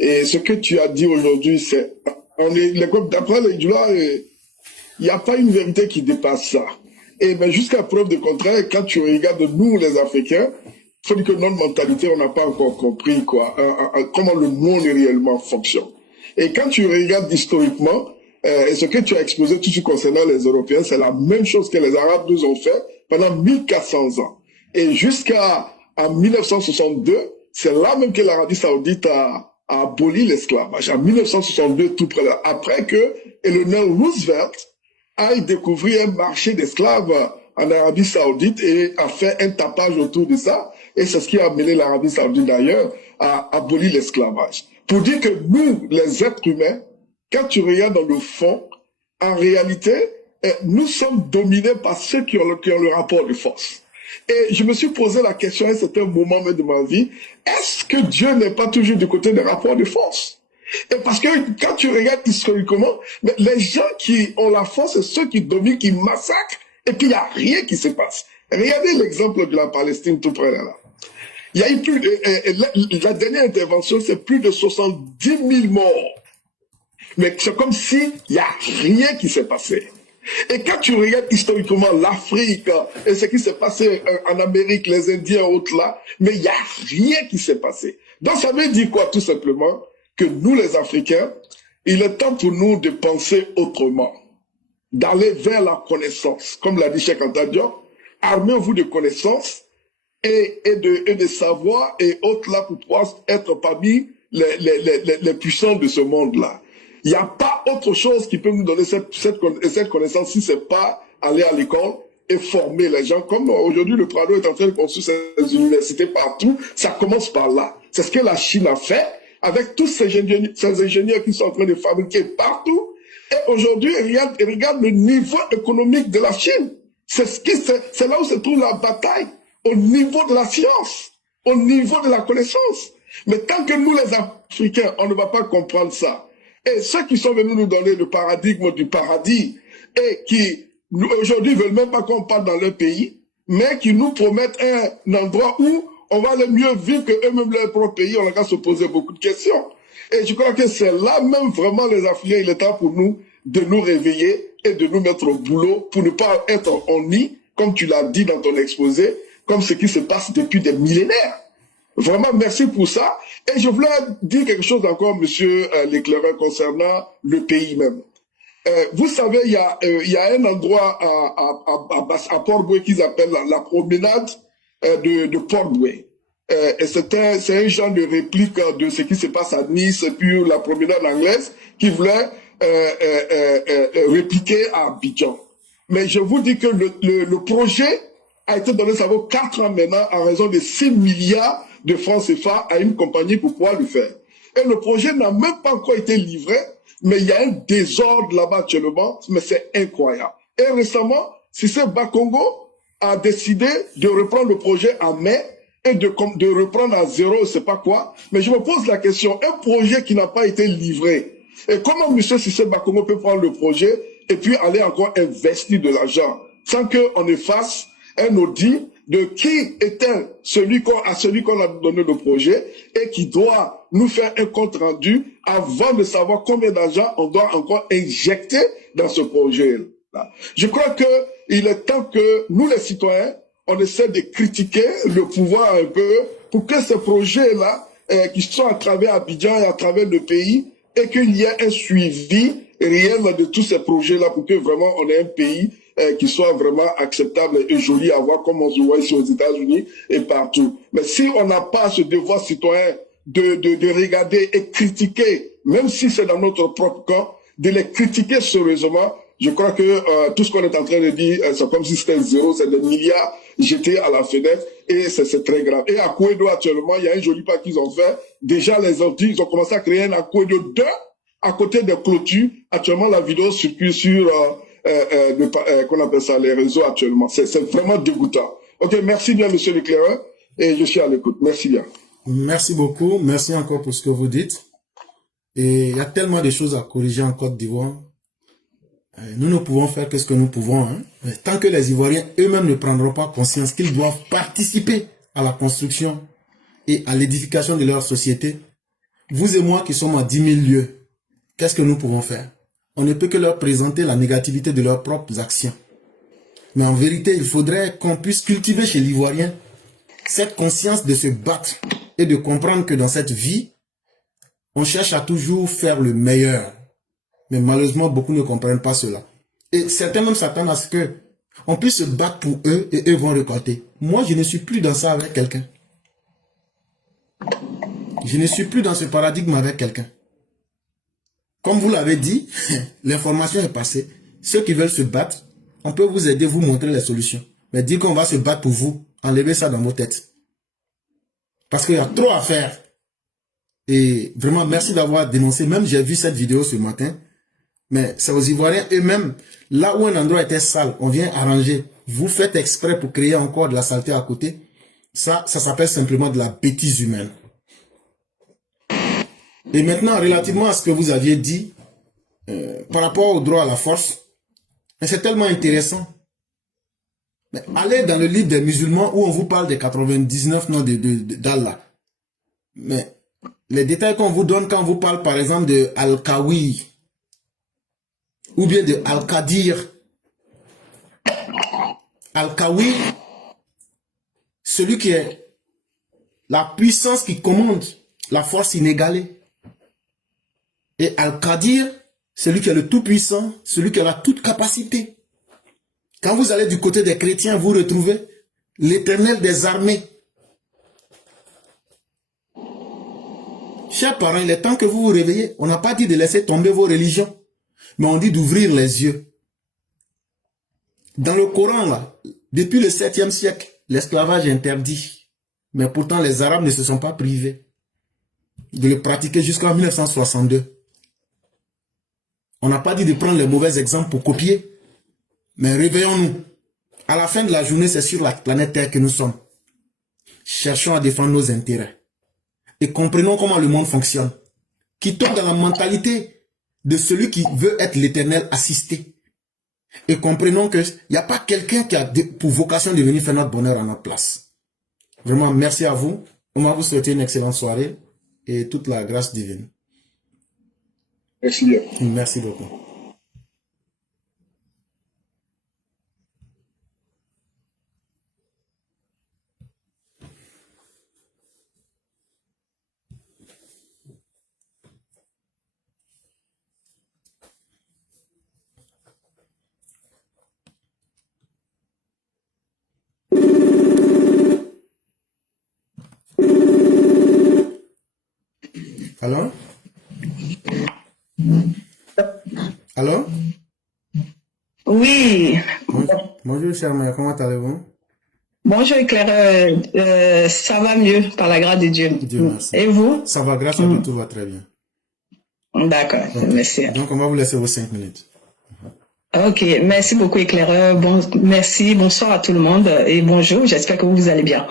Et ce que tu as dit aujourd'hui, c'est, d'après les Djoula, il n'y a pas une vérité qui dépasse ça. Et ben, jusqu'à preuve de contraire, quand tu regardes nous, les Africains, il faut dire que notre mentalité, on n'a pas encore compris, quoi, comment le monde réellement fonctionne. Et quand tu regardes historiquement, et ce que tu as exposé tout de suite concernant les Européens, c'est la même chose que les Arabes nous ont fait pendant 1400 ans. Et jusqu'à 1962, c'est là même que l'Arabie Saoudite a aboli l'esclavage. En 1962, tout près là. Après que Eleanor Roosevelt aille découvrir un marché d'esclaves en Arabie Saoudite et a fait un tapage autour de ça. Et c'est ce qui a amené l'Arabie Saoudite d'ailleurs à abolir l'esclavage. Pour dire que nous, les êtres humains, quand tu regardes dans le fond, en réalité, nous sommes dominés par ceux qui ont le rapport de force. Et je me suis posé la question à un certain moment de ma vie, est-ce que Dieu n'est pas toujours du côté des rapports de force? Et parce que quand tu regardes historiquement, mais les gens qui ont la force, c'est ceux qui dominent, qui massacrent, et puis il n'y a rien qui se passe. Regardez l'exemple de la Palestine tout près là. Il y a eu plus de, la dernière intervention, c'est plus de 70 000 morts. Mais c'est comme si il n'y a rien qui s'est passé. Et quand tu regardes historiquement l'Afrique et ce qui s'est passé en Amérique, les Indiens, autres là, mais il n'y a rien qui s'est passé. Donc ça veut dire quoi, tout simplement? Que nous, les Africains, il est temps pour nous de penser autrement, d'aller vers la connaissance. Comme l'a dit Cheikh Anta Diop, armez-vous de connaissances et de savoir et autres là pour pouvoir être parmi les puissants de ce monde-là. Il n'y a pas autre chose qui peut nous donner cette connaissance si ce n'est pas aller à l'école et former les gens. Comme aujourd'hui, le Prado est en train de construire ses universités partout, ça commence par là. C'est ce que la Chine a fait avec tous ces ingénieurs qui sont en train de fabriquer partout. Et aujourd'hui, regarde le niveau économique de la Chine. C'est là où se trouve la bataille, au niveau de la science, au niveau de la connaissance. Mais tant que nous, les Africains, on ne va pas comprendre ça, et ceux qui sont venus nous donner le paradigme du paradis, et qui aujourd'hui veulent même pas qu'on parle dans leur pays, mais qui nous promettent un endroit où on va le mieux vivre que eux-mêmes leur propre pays, on va se poser beaucoup de questions. Et je crois que c'est là même vraiment les Africains, il est temps pour nous de nous réveiller et de nous mettre au boulot pour ne pas être en nid, comme tu l'as dit dans ton exposé, comme ce qui se passe depuis des millénaires. Vraiment, merci pour ça. Et je voulais dire quelque chose encore, monsieur l'éclaireur, concernant le pays même. Vous savez, il y a un endroit à Port-Boué qu'ils appellent la promenade de Port-Boué. Et c'est un genre de réplique de ce qui se passe à Nice, et puis la promenade anglaise qui voulait répliquer à Abidjan. Mais je vous dis que le projet a été donné, ça vaut 4 ans maintenant, en raison de 6 milliards de francs CFA à une compagnie pour pouvoir le faire. Et le projet n'a même pas encore été livré, mais il y a un désordre là-bas actuellement, mais c'est incroyable. Et récemment, Cissé Bakongo a décidé de reprendre le projet en mai et de reprendre à zéro, je sais pas quoi. Mais je me pose la question, un projet qui n'a pas été livré, et comment M. Cissé Bakongo peut prendre le projet et puis aller encore investir de l'argent sans qu'on ne fasse un audit de qui était celui qu'on a donné le projet et qui doit nous faire un compte rendu avant de savoir combien d'argent on doit encore injecter dans ce projet-là. Je crois que il est temps que nous, les citoyens, on essaie de critiquer le pouvoir un peu pour que ces projets-là, qui sont à travers Abidjan et à travers le pays, et qu'il y ait un suivi réel de tous ces projets-là pour que vraiment on ait un pays qui soit vraiment acceptable et joli à voir comme on se voit ici aux États-Unis et partout. Mais si on n'a pas ce devoir citoyen de regarder et critiquer, même si c'est dans notre propre camp, de les critiquer sérieusement, je crois que tout ce qu'on est en train de dire, c'est comme si c'était zéro, c'est des milliards jetés à la fenêtre et c'est très grave. Et à Kouedo actuellement, il y a un joli pas qu'ils ont fait. Déjà les ordi, ils ont commencé à créer un Kouedo 2 à côté des clôtures. Actuellement, la vidéo circule sur qu'on appelle ça, les réseaux actuellement. C'est vraiment dégoûtant. Ok, merci bien, monsieur l'éclaireur, et je suis à l'écoute. Merci bien. Merci beaucoup. Merci encore pour ce que vous dites. Et il y a tellement de choses à corriger en Côte d'Ivoire. Nous ne pouvons faire que ce que nous pouvons. Hein. Mais tant que les Ivoiriens eux-mêmes ne prendront pas conscience qu'ils doivent participer à la construction et à l'édification de leur société, vous et moi qui sommes à 10 000 lieues, qu'est-ce que nous pouvons faire? On ne peut que leur présenter la négativité de leurs propres actions. Mais en vérité, il faudrait qu'on puisse cultiver chez l'Ivoirien cette conscience de se battre et de comprendre que dans cette vie, on cherche à toujours faire le meilleur. Mais malheureusement, beaucoup ne comprennent pas cela. Et certains même s'attendent à ce que on puisse se battre pour eux et eux vont récolter. Moi, je ne suis plus dans ça avec quelqu'un. Je ne suis plus dans ce paradigme avec quelqu'un. Comme vous l'avez dit, l'information est passée. Ceux qui veulent se battre, on peut vous aider, vous montrer les solutions. Mais dire qu'on va se battre pour vous, enlevez ça dans vos têtes. Parce qu'il y a trop à faire. Et vraiment, merci d'avoir dénoncé. Même j'ai vu cette vidéo ce matin. Mais c'est aux Ivoiriens eux-mêmes. Là où un endroit était sale, on vient arranger. Vous faites exprès pour créer encore de la saleté à côté. Ça s'appelle simplement de la bêtise humaine. Et maintenant, relativement à ce que vous aviez dit, par rapport au droit à la force, c'est tellement intéressant. Mais allez dans le livre des musulmans où on vous parle des 99 noms d'Allah. Mais les détails qu'on vous donne quand on vous parle par exemple de Al-Kawi ou bien de Al-Qadir. Al-Kawi, celui qui est la puissance qui commande la force inégalée. Et Al-Qadir, celui qui est le tout-puissant, celui qui a la toute capacité. Quand vous allez du côté des chrétiens, vous retrouvez l'Éternel des armées. Chers parents, il est temps que vous vous réveillez. On n'a pas dit de laisser tomber vos religions, mais on dit d'ouvrir les yeux. Dans le Coran, là, depuis le 7e siècle, l'esclavage est interdit. Mais pourtant, les Arabes ne se sont pas privés de le pratiquer jusqu'en 1962. On n'a pas dit de prendre les mauvais exemples pour copier. Mais réveillons-nous. À la fin de la journée, c'est sur la planète Terre que nous sommes. Cherchons à défendre nos intérêts. Et comprenons comment le monde fonctionne. Quittons dans la mentalité de celui qui veut être l'éternel assisté. Et comprenons qu'il n'y a pas quelqu'un qui a pour vocation de venir faire notre bonheur à notre place. Vraiment, merci à vous. On va vous souhaiter une excellente soirée et toute la grâce divine. Merci bien. Merci beaucoup. Allô? Allô? Oui. Bonjour, chère mère, comment allez-vous? Bonjour éclaireur, ça va mieux par la grâce de Dieu. Dieu merci. Et vous? Ça va, grâce à Dieu, tout va très bien. D'accord, Okay. merci. Donc, on va vous laisser vos 5 minutes. Ok, merci beaucoup éclaireur. Bon, merci, bonsoir à tout le monde et bonjour, j'espère que vous allez bien.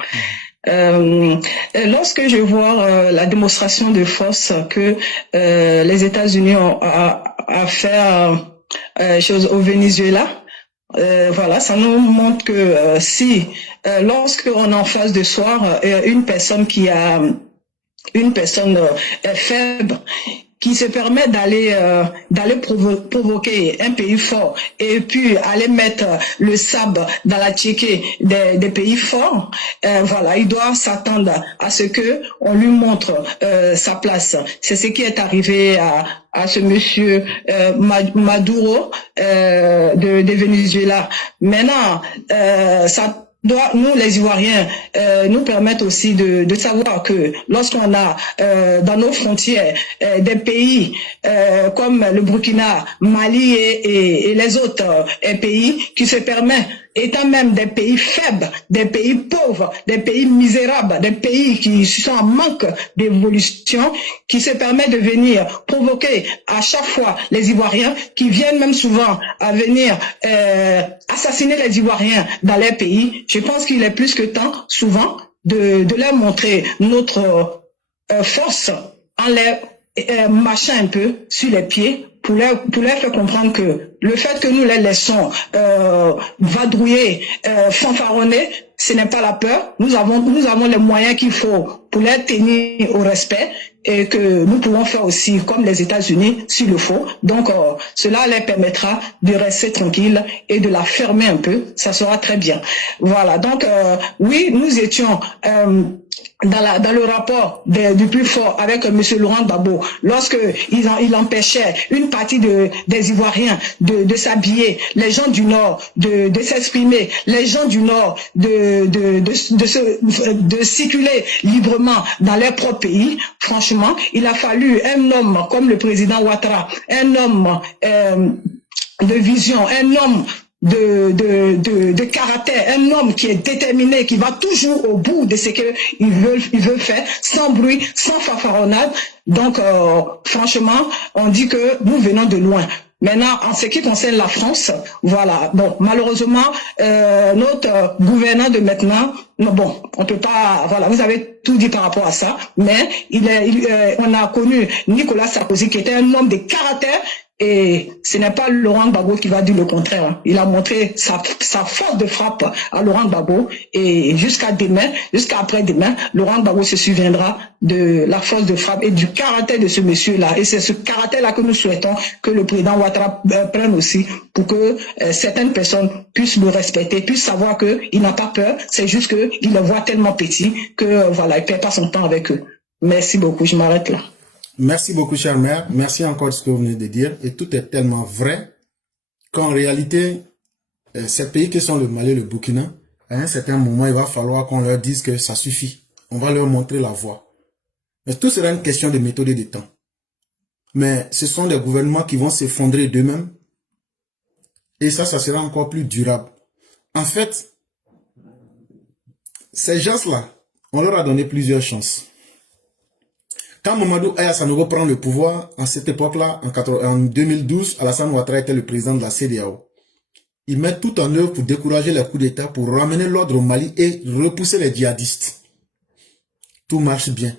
Lorsque je vois la démonstration de force que les États-Unis ont à faire au Venezuela, voilà, ça nous montre que si lorsque on est en face de soir une personne qui a une personne faible qui se permet d'aller provoquer un pays fort et puis aller mettre le sable dans la tchéquée des pays forts, voilà, il doit s'attendre à ce que on lui montre sa place. C'est ce qui est arrivé à ce monsieur Maduro de Venezuela. Maintenant, ça doit, nous les Ivoiriens, nous permettre aussi de savoir que lorsqu'on a dans nos frontières des pays comme le Burkina, Mali et les autres pays qui se permettent, étant même des pays faibles, des pays pauvres, des pays misérables, des pays qui sont en manque d'évolution, qui se permettent de venir provoquer à chaque fois les Ivoiriens, qui viennent même souvent à venir assassiner les Ivoiriens dans les pays. Je pense qu'il est plus que temps, souvent, de leur montrer notre force en les marchant un peu sur les pieds pour leur faire comprendre que le fait que nous les laissons vadrouiller, fanfaronner, ce n'est pas la peur. Nous avons les moyens qu'il faut pour les tenir au respect et que nous pouvons faire aussi comme les États-Unis s'il le faut. Donc cela leur permettra de rester tranquille et de la fermer un peu. Ça sera très bien. Voilà. Donc oui, nous étions dans le rapport du plus fort avec M. Laurent Gbagbo, lorsque il empêchait une partie des Ivoiriens de s'habiller, les gens du Nord de s'exprimer, les gens du Nord de circuler librement dans leur propre pays. Franchement, il a fallu un homme comme le président Ouattara, un homme de vision, un homme de caractère, un homme qui est déterminé, qui va toujours au bout de ce qu'il veut faire, sans bruit, sans fanfaronnade. Donc, franchement, on dit que nous venons de loin. Maintenant, en ce qui concerne la France, voilà. Bon, malheureusement, notre gouvernant de maintenant, bon, on peut pas. Voilà, vous avez tout dire par rapport à ça, mais on a connu Nicolas Sarkozy qui était un homme de caractère. Et ce n'est pas Laurent Gbagbo qui va dire le contraire. Il a montré sa force de frappe à Laurent Gbagbo. Et jusqu'à demain, jusqu'à après-demain, Laurent Gbagbo se souviendra de la force de frappe et du caractère de ce monsieur-là. Et c'est ce caractère-là que nous souhaitons que le président Ouattara prenne aussi pour que certaines personnes puissent le respecter, puissent savoir qu'il n'a pas peur. C'est juste qu'il le voit tellement petit que voilà, il ne perd pas son temps avec eux. Merci beaucoup. Je m'arrête là. Merci beaucoup, chère mère. Merci encore de ce que vous venez de dire. Et tout est tellement vrai qu'en réalité, ces pays qui sont le Mali et le Burkina, à un certain moment, il va falloir qu'on leur dise que ça suffit. On va leur montrer la voie. Mais tout sera une question de méthode et de temps. Mais ce sont des gouvernements qui vont s'effondrer d'eux-mêmes. Et ça sera encore plus durable. En fait, ces gens-là, on leur a donné plusieurs chances. Quand Mamadou Aya Sanogo prend le pouvoir, en cette époque-là, en 2012, Alassane Ouattara était le président de la CEDEAO. Ils mettent tout en œuvre pour décourager les coups d'État, pour ramener l'ordre au Mali et repousser les djihadistes. Tout marche bien.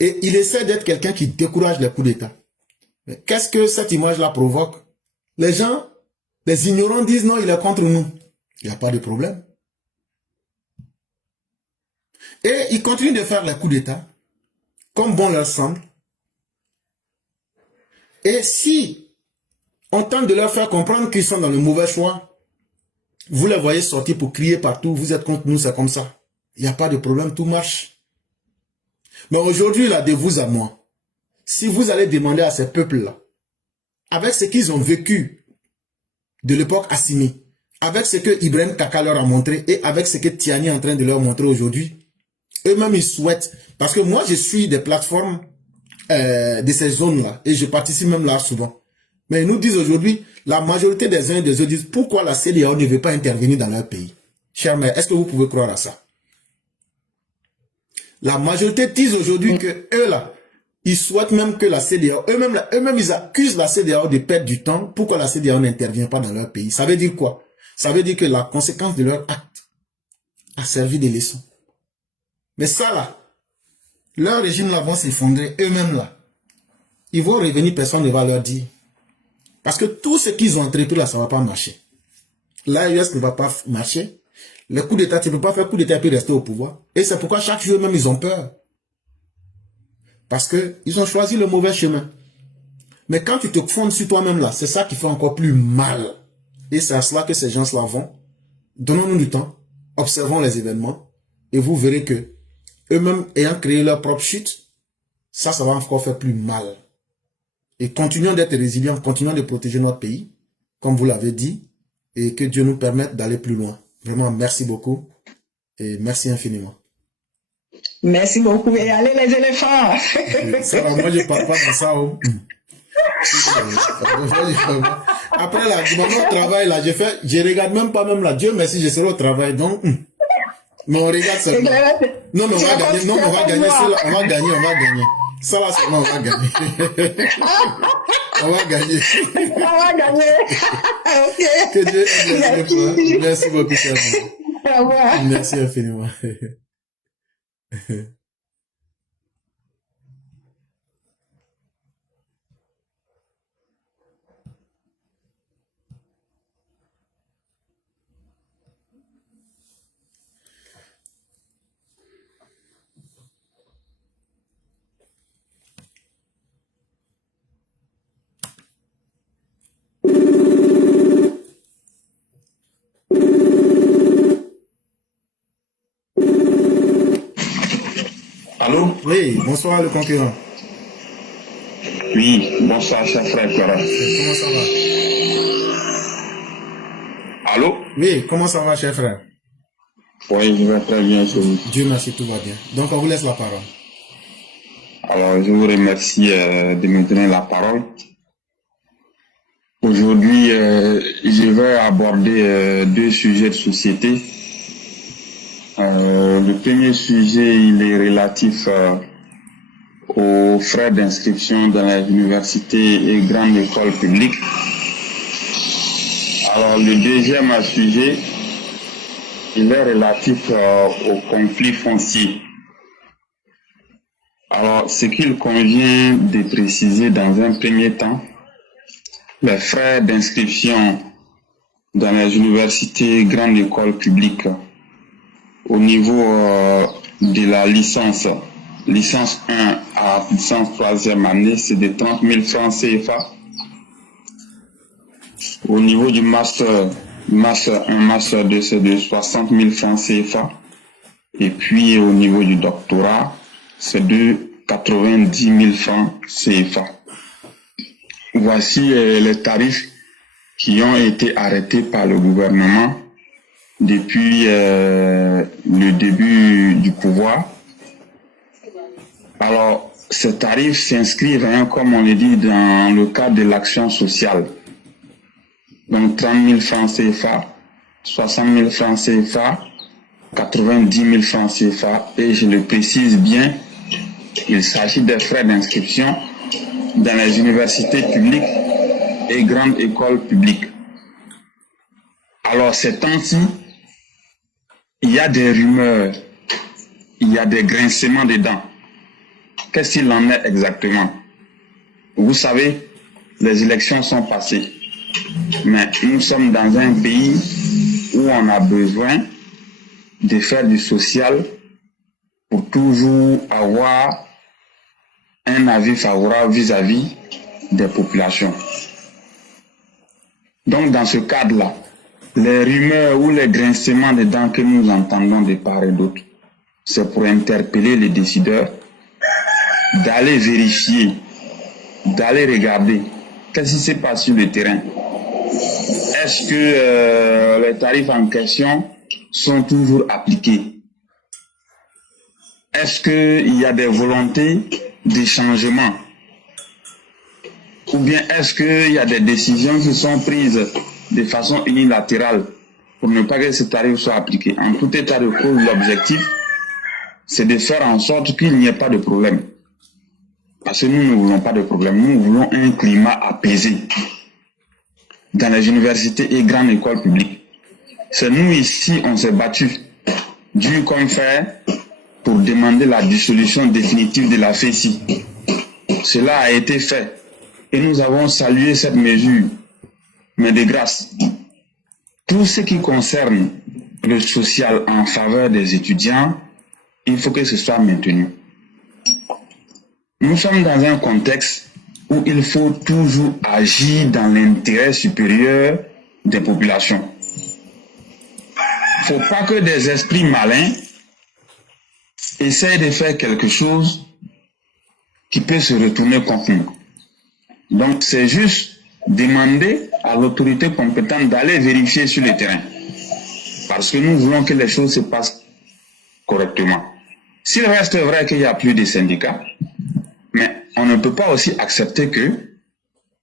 Et il essaie d'être quelqu'un qui décourage les coups d'État. Mais qu'est-ce que cette image-là provoque? Les gens, les ignorants disent non, il est contre nous. Il n'y a pas de problème. Et ils continuent de faire les coups d'État comme bon leur semble. Et si on tente de leur faire comprendre qu'ils sont dans le mauvais choix, vous les voyez sortir pour crier partout, vous êtes contre nous, c'est comme ça. Il n'y a pas de problème, tout marche. Mais aujourd'hui, là, de vous à moi, si vous allez demander à ces peuples-là, avec ce qu'ils ont vécu de l'époque Assimi, avec ce que Ibrahim Kaka leur a montré et avec ce que Tiani est en train de leur montrer aujourd'hui, eux-mêmes, ils souhaitent. Parce que moi, je suis des plateformes de ces zones-là. Et je participe même là souvent. Mais ils nous disent aujourd'hui, la majorité des uns et des autres disent pourquoi la CEDEAO ne veut pas intervenir dans leur pays. Chère mère, est-ce que vous pouvez croire à ça? La majorité disent aujourd'hui que eux là, ils souhaitent même que la CEDEAO, eux-mêmes ils accusent la CEDEAO de perdre du temps. Pourquoi la CEDEAO n'intervient pas dans leur pays? Ça veut dire quoi? Ça veut dire que la conséquence de leur acte a servi de leçon. Mais ça là, leur régime là va s'effondrer eux-mêmes là. Ils vont revenir, personne ne va leur dire. Parce que tout ce qu'ils ont entrepris là, ça ne va pas marcher. L'AES ne va pas marcher. Le coup d'État, tu ne peux pas faire coup d'État et puis rester au pouvoir. Et c'est pourquoi chaque jour même ils ont peur. Parce qu'ils ont choisi le mauvais chemin. Mais quand tu te fondes sur toi-même là, c'est ça qui fait encore plus mal. Et c'est à cela que ces gens-là vont. Donnons-nous du temps, observons les événements, et vous verrez que eux-mêmes ayant créé leur propre chute, ça va encore faire plus mal. Et continuons d'être résilients, continuons de protéger notre pays, comme vous l'avez dit, et que Dieu nous permette d'aller plus loin. Vraiment, merci beaucoup, et merci infiniment. Merci beaucoup, et allez les éléphants. Ça va, moi je parle pas de ça. Oh. Après là, mon travail là, je regarde même pas même là. Dieu merci, je serai au travail, donc... Mais on regarde ça. Non, mais on va gagner. Non, mais on va gagner. On va gagner. Ça là, seulement, on va gagner. On va gagner. On va gagner. Ok. Que Dieu aide les éléphants. Merci beaucoup, cher. Au revoir. Merci infiniment. Allô? Oui, bonsoir le concurrent. Oui, bonsoir, cher frère Clara. Comment ça va? Allô? Oui, comment ça va, cher frère? Oui, je vais très bien, chez vous. Dieu merci, tout va bien. Donc, on vous laisse la parole. Alors, je vous remercie de me donner la parole. Aujourd'hui, je vais aborder deux sujets de société. Le premier sujet, il est relatif aux frais d'inscription dans les universités et grandes écoles publiques. Alors, le deuxième sujet, il est relatif au conflit foncier. Alors, ce qu'il convient de préciser dans un premier temps, les frais d'inscription dans les universités, grandes écoles publiques, au niveau de la licence 1 à licence 3e année, c'est de 30 000 francs CFA. Au niveau du master 1, master 2, c'est de 60 000 francs CFA. Et puis au niveau du doctorat, c'est de 90 000 francs CFA. Voici les tarifs qui ont été arrêtés par le gouvernement depuis le début du pouvoir. Alors, ces tarifs s'inscrivent, hein, comme on le dit, dans le cadre de l'action sociale. Donc 30 000 francs CFA, 60 000 francs CFA, 90 000 francs CFA, et je le précise bien, il s'agit des frais d'inscription dans les universités publiques et grandes écoles publiques. Alors ces temps-ci, il y a des rumeurs, il y a des grincements de dents. Qu'est-ce qu'il en est exactement? Vous savez, les élections sont passées, mais nous sommes dans un pays où on a besoin de faire du social pour toujours avoir un avis favorable vis-à-vis des populations. Donc dans ce cadre-là, les rumeurs ou les grincements de dents que nous entendons de part et d'autre, c'est pour interpeller les décideurs d'aller vérifier, d'aller regarder qu'est-ce qui se passe sur le terrain. Est-ce que les tarifs en question sont toujours appliqués? Est-ce qu'il y a des volontés de changement? Ou bien est-ce qu'il y a des décisions qui sont prises de façon unilatérale pour ne pas que ces tarifs soient appliqués? En tout état de cause, l'objectif, c'est de faire en sorte qu'il n'y ait pas de problème. Parce que nous ne voulons pas de problème, nous voulons un climat apaisé dans les universités et grandes écoles publiques. C'est nous ici, on s'est battu, dur comme fer, pour demander la dissolution définitive de la FESI. Cela a été fait et nous avons salué cette mesure. Mais de grâce, tout ce qui concerne le social en faveur des étudiants, il faut que ce soit maintenu. Nous sommes dans un contexte où il faut toujours agir dans l'intérêt supérieur des populations. Il ne faut pas que des esprits malins essayent de faire quelque chose qui peut se retourner contre nous. Donc c'est juste demander à l'autorité compétente d'aller vérifier sur le terrain. Parce que nous voulons que les choses se passent correctement. S'il reste vrai qu'il n'y a plus de syndicats, mais on ne peut pas aussi accepter que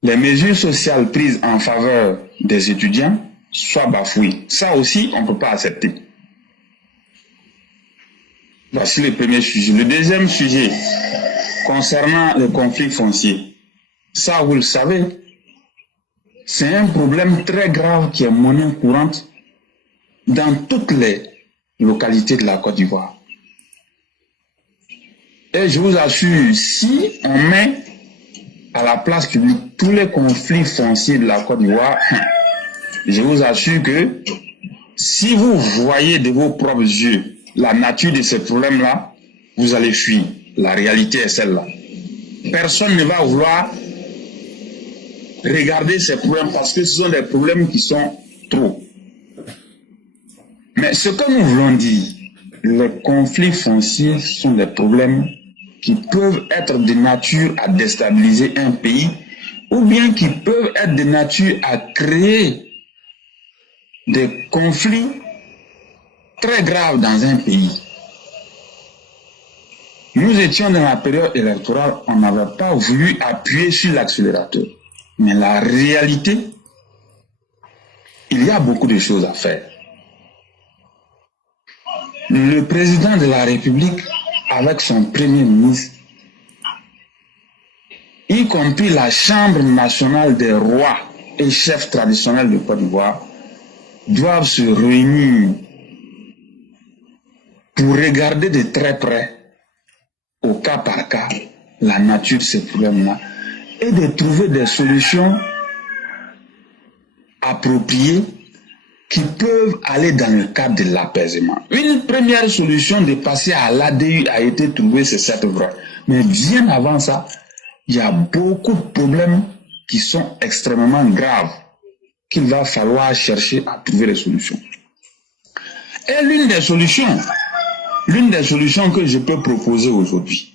les mesures sociales prises en faveur des étudiants soient bafouées. Ça aussi, on ne peut pas accepter. Voici le premier sujet. Le deuxième sujet, concernant le conflit foncier. Ça, vous le savez, c'est un problème très grave qui est monnaie courante dans toutes les localités de la Côte d'Ivoire. Et je vous assure, si on met à la place publique tous les conflits fonciers de la Côte d'Ivoire, je vous assure que si vous voyez de vos propres yeux la nature de ces problèmes-là, vous allez fuir. La réalité est celle-là. Personne ne va vouloir regarder ces problèmes parce que ce sont des problèmes qui sont trop. Mais ce que nous voulons dire, les conflits fonciers sont des problèmes qui peuvent être de nature à déstabiliser un pays ou bien qui peuvent être de nature à créer des conflits très graves dans un pays. Nous étions dans la période électorale, on n'avait pas voulu appuyer sur l'accélérateur. Mais la réalité, il y a beaucoup de choses à faire. Le président de la République, avec son premier ministre, y compris la Chambre nationale des rois et chefs traditionnels de Côte d'Ivoire, doivent se réunir pour regarder de très près, au cas par cas, la nature de ces problèmes-là et de trouver des solutions appropriées qui peuvent aller dans le cadre de l'apaisement. Une première solution de passer à l'ADU a été trouvée, c'est cette voie. Mais bien avant ça, il y a beaucoup de problèmes qui sont extrêmement graves qu'il va falloir chercher à trouver des solutions. Et l'une des solutions que je peux proposer aujourd'hui,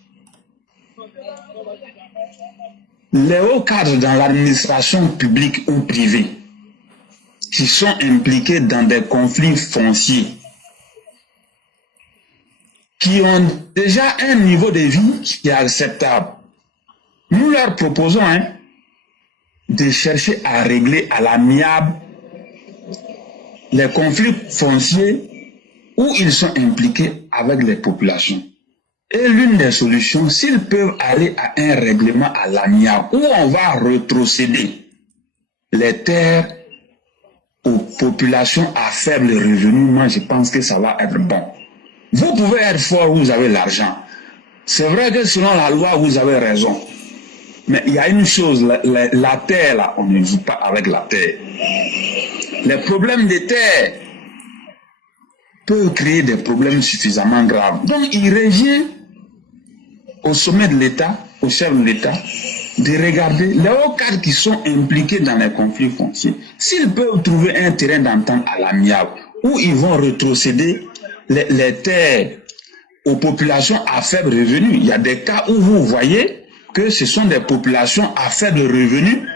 les hauts cadres dans l'administration publique ou privée qui sont impliqués dans des conflits fonciers, qui ont déjà un niveau de vie qui est acceptable, nous leur proposons de chercher à régler à l'amiable les conflits fonciers où ils sont impliqués avec les populations. Et l'une des solutions, s'ils peuvent aller à un règlement à l'amiable où on va rétrocéder les terres aux populations à faible revenu, moi je pense que ça va être bon. Vous pouvez être fort, vous avez l'argent. C'est vrai que selon la loi, vous avez raison. Mais il y a une chose, la terre là, on ne joue pas avec la terre. Les problèmes de terre peuvent créer des problèmes suffisamment graves. Donc il revient au sommet de l'État, au chef de l'État, de regarder les hauts cadres qui sont impliqués dans les conflits fonciers. S'ils peuvent trouver un terrain d'entente à l'amiable où ils vont rétrocéder les terres aux populations à faible revenu. Il y a des cas où vous voyez que ce sont des populations à faible revenu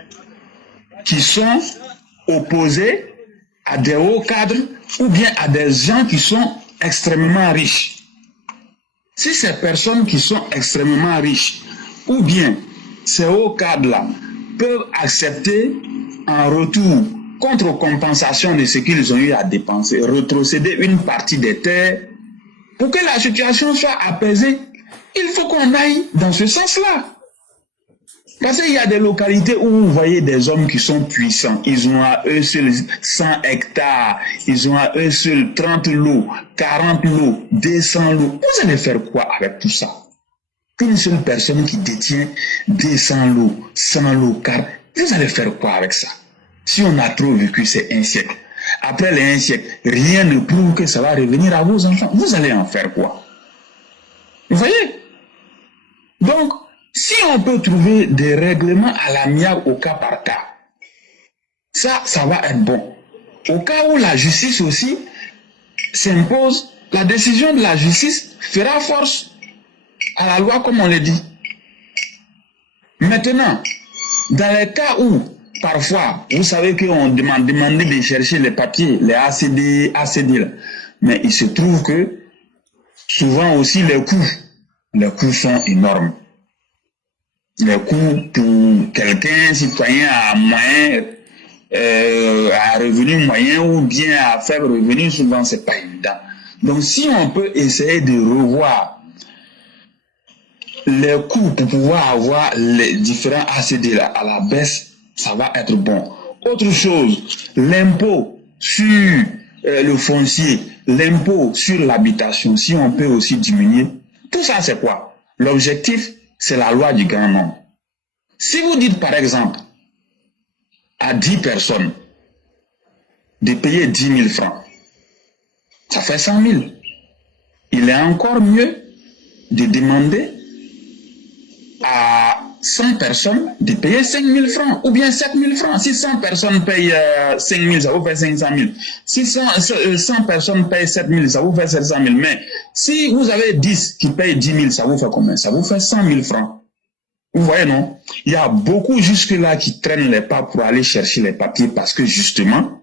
qui sont opposées à des hauts cadres ou bien à des gens qui sont extrêmement riches. Si ces personnes qui sont extrêmement riches ou bien ces hauts cadres-là peuvent accepter en retour, contre compensation de ce qu'ils ont eu à dépenser, rétrocéder une partie des terres pour que la situation soit apaisée, il faut qu'on aille dans ce sens-là. Parce qu'il y a des localités où vous voyez des hommes qui sont puissants. Ils ont à eux seuls 100 hectares, ils ont à eux seuls 30 lots, 40 lots, 200 lots. Vous allez faire quoi avec tout ça? Une seule personne qui détient 200 lots, 100 lots, car vous allez faire quoi avec ça? Si on a trop vécu, c'est un siècle. Après les un siècle, rien ne prouve que ça va revenir à vos enfants. Vous allez en faire quoi? Vous voyez? Donc, si on peut trouver des règlements à l'amiable au cas par cas, ça va être bon. Au cas où la justice aussi s'impose, la décision de la justice fera force à la loi comme on le dit. Maintenant, dans les cas où, parfois, vous savez qu'on demandait de chercher les papiers, les ACD là, mais il se trouve que souvent aussi les coûts sont énormes. Les coûts pour quelqu'un, citoyen à moyen, à revenu moyen ou bien à faible revenu, souvent c'est pas évident. Donc si on peut essayer de revoir les coûts pour pouvoir avoir les différents ACD là à la baisse, ça va être bon. Autre chose, l'impôt sur le foncier, l'impôt sur l'habitation, si on peut aussi diminuer, tout ça c'est quoi? L'objectif, c'est la loi du grand nombre. Si vous dites par exemple à 10 personnes de payer 10 000 francs, ça fait 100 000. Il est encore mieux de demander à 100 personnes de payer 5 000 francs ou bien 7 000 francs. Si 100 personnes payent 5 000, ça vous fait 500 000. Si 100 personnes payent 7 000, ça vous fait 700 000. Mais si vous avez 10 qui payent 10 000, ça vous fait combien? Ça vous fait 100 000 francs. Vous voyez, non? Il y a beaucoup jusque-là qui traînent les pas pour aller chercher les papiers parce que justement,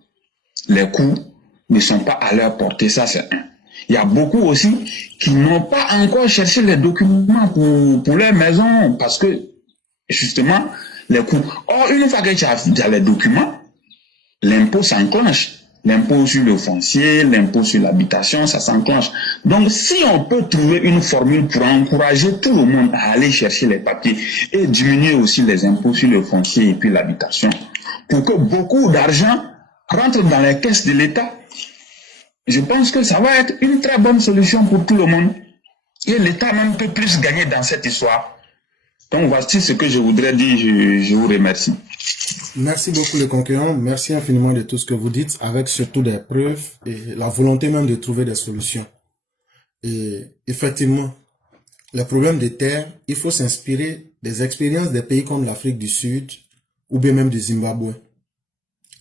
les coûts ne sont pas à leur portée. Ça, c'est un. Il y a beaucoup aussi qui n'ont pas encore cherché les documents pour leur maison parce que justement, les coûts. Or, une fois que tu as les documents, l'impôt s'enclenche. L'impôt sur le foncier, l'impôt sur l'habitation, ça s'enclenche. Donc, si on peut trouver une formule pour encourager tout le monde à aller chercher les papiers et diminuer aussi les impôts sur le foncier et puis l'habitation, pour que beaucoup d'argent rentre dans les caisses de l'État. Je pense que ça va être une très bonne solution pour tout le monde. Et l'État même peut plus gagner dans cette histoire. Donc voici ce que je voudrais dire. Je vous remercie. Merci beaucoup les concurrents. Merci infiniment de tout ce que vous dites, avec surtout des preuves et la volonté même de trouver des solutions. Et effectivement, le problème des terres, il faut s'inspirer des expériences des pays comme l'Afrique du Sud ou bien même du Zimbabwe.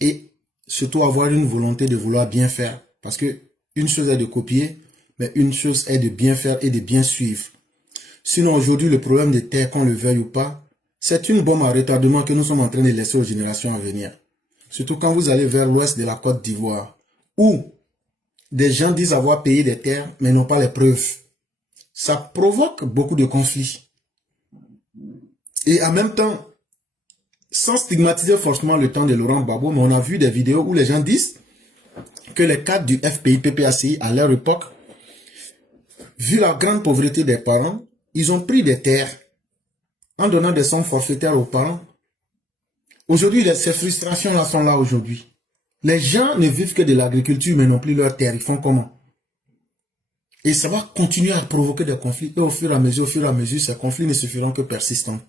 Et surtout avoir une volonté de vouloir bien faire. Parce que une chose est de copier, mais une chose est de bien faire et de bien suivre. Sinon aujourd'hui, le problème des terres, qu'on le veuille ou pas, c'est une bombe à retardement que nous sommes en train de laisser aux générations à venir. Surtout quand vous allez vers l'ouest de la Côte d'Ivoire, où des gens disent avoir payé des terres, mais n'ont pas les preuves. Ça provoque beaucoup de conflits. Et en même temps, sans stigmatiser forcément le temps de Laurent Gbagbo, mais on a vu des vidéos où les gens disent que les cadres du FPI-PPACI, à leur époque, vu la grande pauvreté des parents, ils ont pris des terres en donnant des sommes forfaitaires aux parents. Aujourd'hui, ces frustrations-là sont là aujourd'hui. Les gens ne vivent que de l'agriculture, mais non plus leurs terres. Ils font comment? Et ça va continuer à provoquer des conflits. Et au fur et à mesure, ces conflits ne se feront que persistants.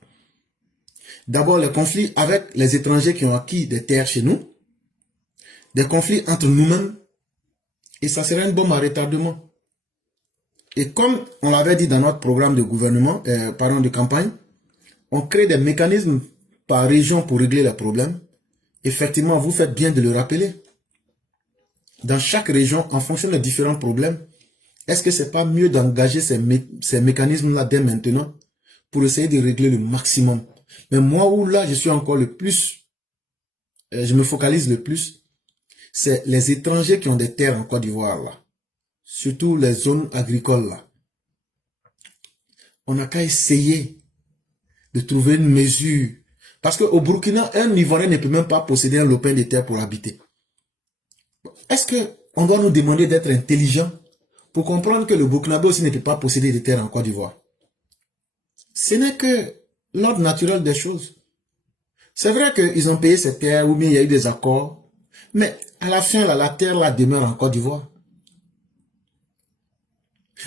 D'abord, les conflits avec les étrangers qui ont acquis des terres chez nous. Des conflits entre nous-mêmes. Et ça serait une bombe à retardement. Et comme on l'avait dit dans notre programme de gouvernement, de campagne, on crée des mécanismes par région pour régler les problèmes. Effectivement, vous faites bien de le rappeler. Dans chaque région, en fonction des différents problèmes, est-ce que c'est pas mieux d'engager ces mécanismes-là dès maintenant pour essayer de régler le maximum? Mais moi, où là, je suis encore le plus, je me focalise le plus, c'est les étrangers qui ont des terres en Côte d'Ivoire, là. Surtout les zones agricoles, là. On n'a qu'à essayer de trouver une mesure. Parce qu'au Burkina, un Ivoirien ne peut même pas posséder un lopin de terre pour habiter. Est-ce qu'on doit nous demander d'être intelligent pour comprendre que le Burkinabé aussi ne peut pas posséder des terres en Côte d'Ivoire? Ce n'est que l'ordre naturel des choses. C'est vrai qu'ils ont payé ces terres ou bien il y a eu des accords, mais à la fin, là, la terre là, demeure en Côte d'Ivoire.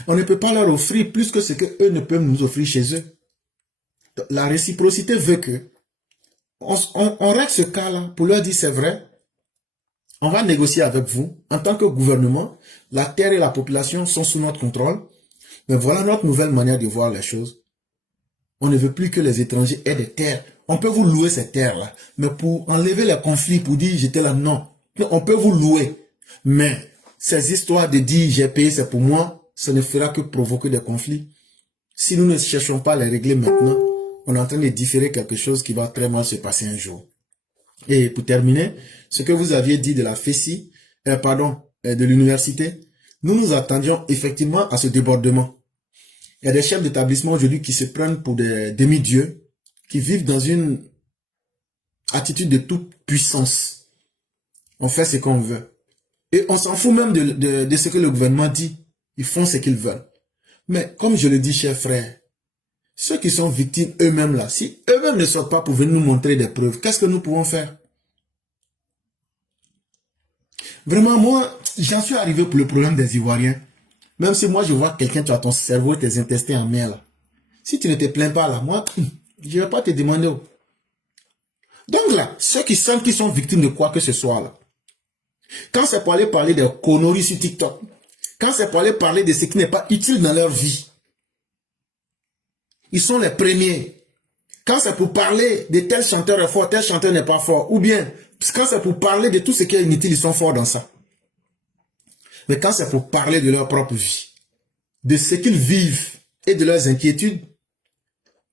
On ne peut pas leur offrir plus que ce qu'eux ne peuvent nous offrir chez eux. La réciprocité veut que on règle ce cas-là pour leur dire c'est vrai, on va négocier avec vous. En tant que gouvernement, la terre et la population sont sous notre contrôle. Mais voilà notre nouvelle manière de voir les choses. On ne veut plus que les étrangers aient des terres. On peut vous louer ces terres-là. Mais pour enlever les conflits, pour dire j'étais là, non. Non, on peut vous louer. Mais ces histoires de dire j'ai payé, c'est pour moi, ça ne fera que provoquer des conflits. Si nous ne cherchons pas à les régler maintenant, on est en train de différer quelque chose qui va très mal se passer un jour. Et pour terminer, ce que vous aviez dit de la FESI, de l'université, nous nous attendions effectivement à ce débordement. Il y a des chefs d'établissement aujourd'hui qui se prennent pour des demi-dieux, qui vivent dans une attitude de toute puissance. On fait ce qu'on veut. Et on s'en fout même de ce que le gouvernement dit. Ils font ce qu'ils veulent. Mais comme je le dis, chers frères, ceux qui sont victimes eux-mêmes là, si eux-mêmes ne sortent pas pour venir nous montrer des preuves, qu'est-ce que nous pouvons faire? Vraiment, moi, j'en suis arrivé pour le problème des Ivoiriens. Même si moi, je vois quelqu'un, tu as ton cerveau et tes intestins en mer là. Si tu ne te plains pas là, moi, je ne vais pas te demander. Donc là, ceux qui sentent qu'ils sont victimes de quoi que ce soit là, quand c'est pour aller parler des conneries sur TikTok, quand c'est pour aller parler de ce qui n'est pas utile dans leur vie, ils sont les premiers. Quand c'est pour parler de tel chanteur est fort, tel chanteur n'est pas fort, ou bien quand c'est pour parler de tout ce qui est inutile, ils sont forts dans ça. Mais quand c'est pour parler de leur propre vie, de ce qu'ils vivent et de leurs inquiétudes,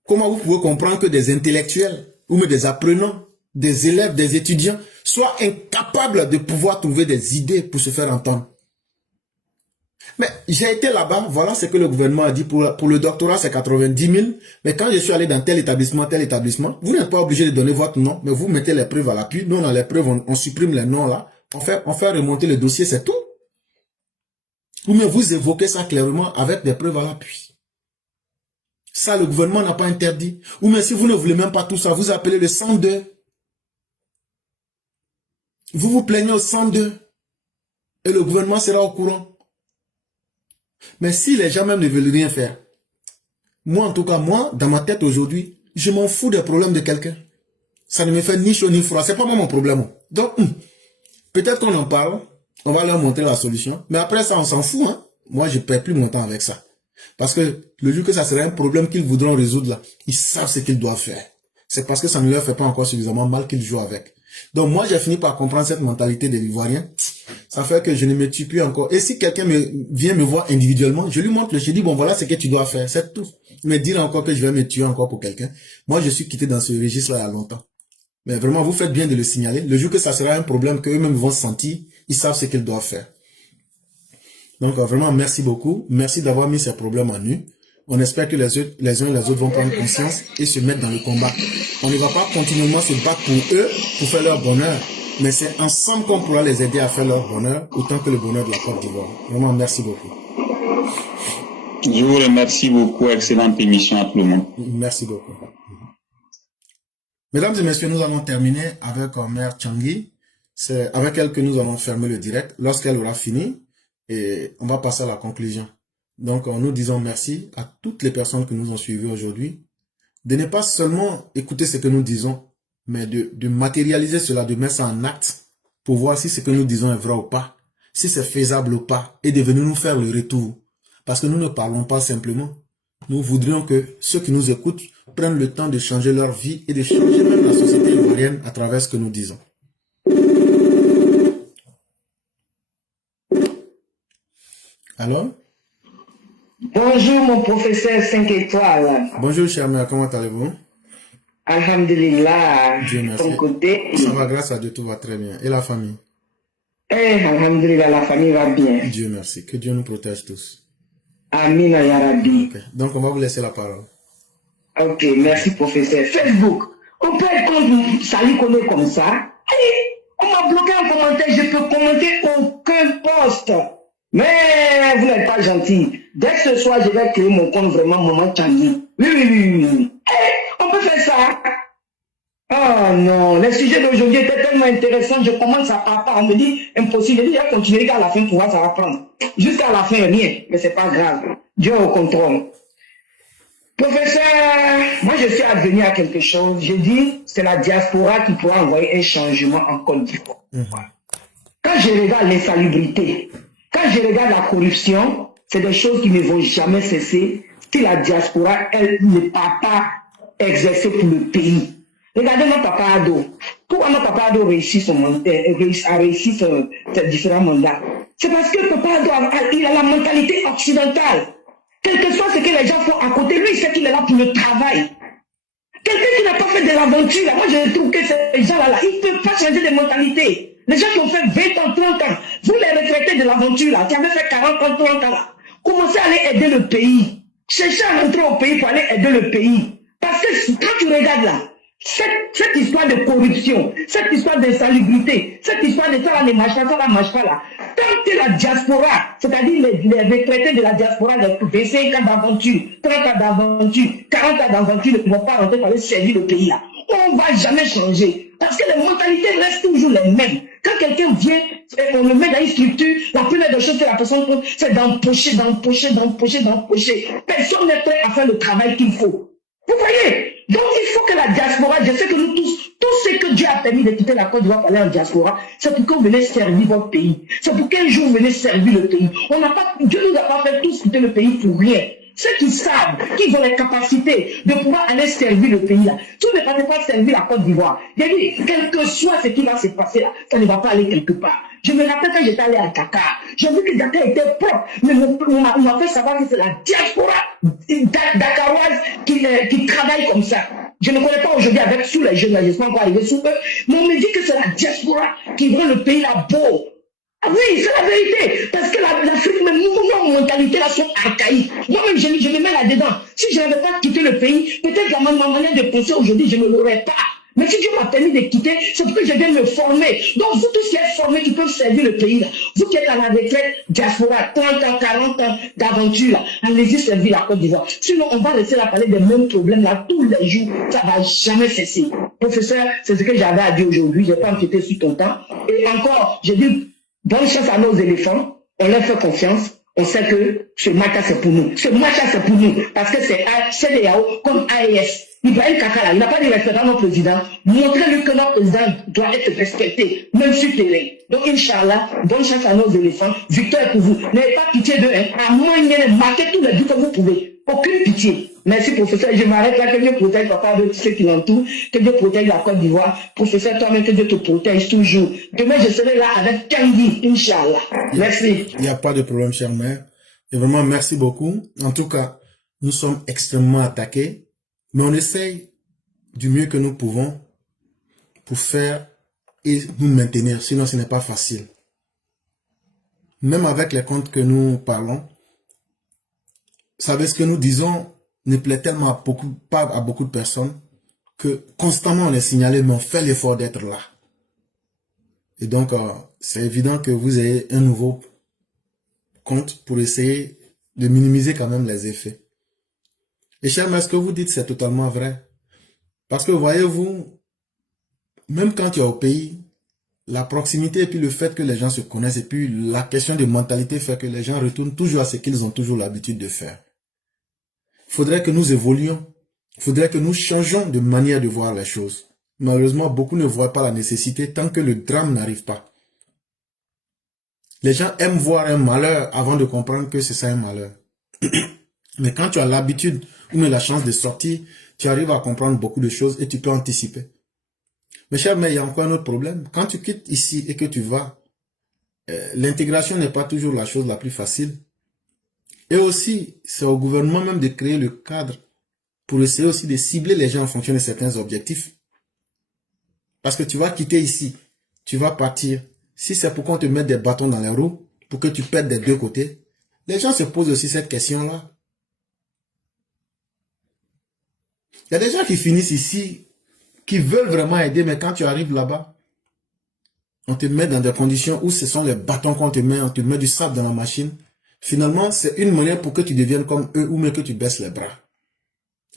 comment vous pouvez comprendre que des intellectuels, ou même des apprenants, des élèves, des étudiants, soient incapables de pouvoir trouver des idées pour se faire entendre? Mais j'ai été là-bas, voilà ce que le gouvernement a dit. Pour le doctorat, c'est 90 000. Mais quand je suis allé dans tel établissement, vous n'êtes pas obligé de donner votre nom, mais vous mettez les preuves à l'appui. Nous, on a les preuves, on supprime les noms là. On fait remonter le dossier, c'est tout. Ou mais vous évoquez ça clairement avec des preuves à l'appui. Ça, le gouvernement n'a pas interdit. Ou mais si vous ne voulez même pas tout ça, vous appelez le 102. Vous vous plaignez au 102. Et le gouvernement sera au courant. Mais si les gens même ne veulent rien faire, moi en tout cas, moi, dans ma tête aujourd'hui, je m'en fous des problèmes de quelqu'un. Ça ne me fait ni chaud ni froid. C'est pas moi mon problème. Donc, peut-être qu'on en parle, on va leur montrer la solution. Mais après ça, on s'en fout. Hein. Moi, je ne perds plus mon temps avec ça. Parce que le jour que ça serait un problème qu'ils voudront résoudre là, ils savent ce qu'ils doivent faire. C'est parce que ça ne leur fait pas encore suffisamment mal qu'ils jouent avec. Donc moi, j'ai fini par comprendre cette mentalité des Ivoiriens. Ça fait que je ne me tue plus encore. Et si quelqu'un vient me voir individuellement, je lui montre, je dis, bon voilà ce que tu dois faire, c'est tout. Mais dire encore que je vais me tuer encore pour quelqu'un, moi je suis quitté dans ce registre-là il y a longtemps. Mais vraiment, vous faites bien de le signaler. Le jour que ça sera un problème qu'eux-mêmes vont sentir, ils savent ce qu'ils doivent faire. Donc vraiment, merci beaucoup. Merci d'avoir mis ces problèmes en nu. On espère que les uns et les autres vont prendre conscience et se mettre dans le combat. On ne va pas continuellement se battre pour eux, pour faire leur bonheur. Mais c'est ensemble qu'on pourra les aider à faire leur bonheur, autant que le bonheur de la Côte d'Ivoire. Vraiment, merci beaucoup. Je vous remercie beaucoup. Excellente émission à tout le monde. Merci beaucoup. Mesdames et messieurs, nous allons terminer avec Mère Changi. C'est avec elle que nous allons fermer le direct. Lorsqu'elle aura fini, et on va passer à la conclusion. Donc, nous disons merci à toutes les personnes que nous ont suivis aujourd'hui, de ne pas seulement écouter ce que nous disons, mais de matérialiser cela, de mettre ça en acte, pour voir si ce que nous disons est vrai ou pas, si c'est faisable ou pas, et de venir nous faire le retour. Parce que nous ne parlons pas simplement. Nous voudrions que ceux qui nous écoutent prennent le temps de changer leur vie et de changer même la société ivoirienne à travers ce que nous disons. Alors? Bonjour mon professeur 5 étoiles. Bonjour cher mère, comment allez-vous? Alhamdulillah. Dieu merci. Ton côté? Ça va, grâce à Dieu, tout va très bien. Et la famille? Alhamdulillah, la famille va bien. Dieu merci. Que Dieu nous protège tous. Amin ya Rabbi. Okay. Donc on va vous laisser la parole. Ok, merci professeur. Facebook, on peut être contre Sali Koné comme ça. Allez, on m'a bloqué un commentaire, je peux commenter aucun post. Mais vous n'êtes pas gentil. Dès que ce soir, je vais créer mon compte vraiment Maman Changi. Oui. On peut faire ça. Oh non, le sujet d'aujourd'hui était tellement intéressant, je commence à partir, on me dit impossible, je dis, je continuer jusqu'à la fin pour voir ça va prendre. Jusqu'à la fin, rien, mais c'est pas grave. Dieu au contrôle. Professeur, moi je suis advenu à quelque chose, je dis, c'est la diaspora qui pourra envoyer un changement en Côte d'Ivoire. Quand je regarde l'insalubrité, quand je regarde la corruption, c'est des choses qui ne vont jamais cesser si la diaspora, elle ne part pas exercer pour le pays. Regardez notre papa Ado. Pourquoi notre papa Ado réussit a réussi ses différents mandats? C'est parce que papa Ado il a la mentalité occidentale. Quel que soit ce que les gens font à côté, lui, il sait qu'il est là pour le travail. Quelqu'un qui n'a pas fait de l'aventure, moi je trouve que ces gens-là, ils ne peuvent pas changer de mentalité. Les gens qui ont fait 20 ans, 30 ans, vous les retraités de l'aventure, là, qui avaient fait 40 ans, 30 ans, là, commencez à aller aider le pays. Cherchez à rentrer au pays pour aller aider le pays. Parce que quand tu regardes là, cette histoire de corruption, cette histoire d'insalubrité, cette histoire de ça, les machins, ça, la machin là, tant que la diaspora, c'est-à-dire les retraités de la diaspora, les 25 ans d'aventure, 30 ans d'aventure, 40 ans d'aventure, ne vont pas rentrer pour aller servir le pays là. On ne va jamais changer. Parce que les mentalités restent toujours les mêmes. Quand quelqu'un vient, on le met dans une structure, la première des choses que la personne fait, c'est d'empocher. Personne n'est prêt à faire le travail qu'il faut. Vous voyez? Donc il faut que la diaspora, je sais que nous tous, tout ce que Dieu a permis de quitter la Côte d'Ivoire pour aller en diaspora, c'est pour que vous venez servir votre pays. C'est pour qu'un jour vous venez servir le pays. Dieu nous a pas fait tous quitter le pays pour rien. Ceux qui savent, qui ont les capacités de pouvoir aller servir le pays là, tout ne va pas servir la Côte d'Ivoire. J'ai dit, quel que soit ce qui va se passer là, ça ne va pas aller quelque part. Je me rappelle quand j'étais allé à Dakar, j'ai vu que Dakar était propre, mais on m'a fait savoir que c'est la diaspora dakaroise qui travaille comme ça. Je ne connais pas aujourd'hui avec sous les jeunes, je ne suis pas encore arrivé sous eux, mais on me dit que c'est la diaspora qui rend le pays là beau. Ah oui, c'est la vérité. Parce que l'Afrique, même nos mentalités là sont archaïques. Moi-même, je me mets là-dedans. Si je n'avais pas quitté le pays, peut-être ma manière de penser aujourd'hui, je ne l'aurais pas. Mais si Dieu m'a permis de quitter, c'est parce que je viens me former. Donc, vous tous qui êtes formés, qui peuvent servir le pays là. Vous qui êtes à la retraite, diaspora, 30 ans, 40 ans d'aventure là, allez-y servir la Côte d'Ivoire. Sinon, on va laisser la parler des mêmes problèmes là tous les jours. Ça va jamais cesser. Professeur, c'est ce que j'avais à dire aujourd'hui. Je n'ai pas empiété sur ton temps. Et encore, je dis, bonne chance à nos éléphants. On leur fait confiance. On sait que ce match-là, c'est pour nous. Ce match-là, c'est pour nous. Parce que c'est CDAO comme AES. Ibrahim Kakala, il n'a pas de respect à notre président. Montrez-lui que notre président doit être respecté, même sur terrain. Donc, Inch'Allah, bonne chance à nos éléphants. Victoire pour vous. N'ayez pas pitié d'eux. À moyen de marquer tous les buts que vous pouvez. Aucune pitié. Merci, professeur. Je m'arrête là. Que Dieu protège papa de tous ceux qui l'entourent. Que Dieu protège la Côte d'Ivoire. Professeur, toi-même, que Dieu te protège toujours. Demain, je serai là avec Tanguy, Inch'Allah. Merci. Il n'y a pas de problème, chère mère. Et vraiment, merci beaucoup. En tout cas, nous sommes extrêmement attaqués, mais on essaye du mieux que nous pouvons pour faire et nous maintenir. Sinon, ce n'est pas facile. Même avec les comptes que nous parlons, vous savez, ce que nous disons ne plaît tellement pas à beaucoup de personnes que constamment on est signalé, mais on fait l'effort d'être là. Et donc, c'est évident que vous ayez un nouveau compte pour essayer de minimiser quand même les effets. Et cher, mais ce que vous dites, c'est totalement vrai. Parce que voyez-vous, même quand tu es au pays, la proximité et puis le fait que les gens se connaissent et puis la question de mentalité fait que les gens retournent toujours à ce qu'ils ont toujours l'habitude de faire. Il faudrait que nous évoluions. Il faudrait que nous changeons de manière de voir les choses. Malheureusement, beaucoup ne voient pas la nécessité tant que le drame n'arrive pas. Les gens aiment voir un malheur avant de comprendre que c'est ça un malheur. Mais quand tu as l'habitude ou la chance de sortir, tu arrives à comprendre beaucoup de choses et tu peux anticiper. Mais cher, mais il y a encore un autre problème. Quand tu quittes ici et que tu vas, l'intégration n'est pas toujours la chose la plus facile. Et aussi, c'est au gouvernement même de créer le cadre pour essayer aussi de cibler les gens en fonction de certains objectifs. Parce que tu vas quitter ici, tu vas partir. Si c'est pour qu'on te mette des bâtons dans les roues, pour que tu perdes des deux côtés, les gens se posent aussi cette question-là. Il y a des gens qui finissent ici, qui veulent vraiment aider, mais quand tu arrives là-bas, on te met dans des conditions où ce sont les bâtons qu'on te met, on te met du sable dans la machine. Finalement, c'est une manière pour que tu deviennes comme eux ou même que tu baisses les bras.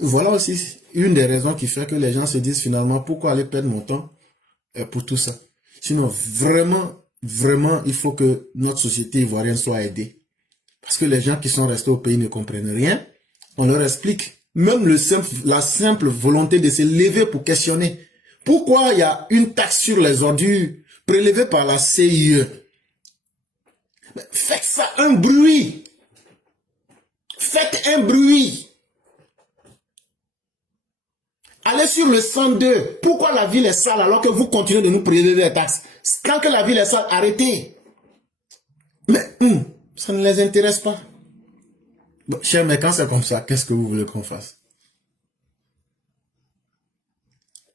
Voilà aussi une des raisons qui fait que les gens se disent finalement pourquoi aller perdre mon temps pour tout ça. Sinon, vraiment, il faut que notre société ivoirienne soit aidée. Parce que les gens qui sont restés au pays ne comprennent rien. On leur explique. Même la simple volonté de se lever pour questionner. Pourquoi il y a une taxe sur les ordures prélevée par la CIE? Mais faites ça un bruit. Faites un bruit. Allez sur le 102. Pourquoi la ville est sale alors que vous continuez de nous prélever les taxes? Quand que la ville est sale, arrêtez. Mais ça ne les intéresse pas. Bon, cher, mais quand c'est comme ça, qu'est-ce que vous voulez qu'on fasse?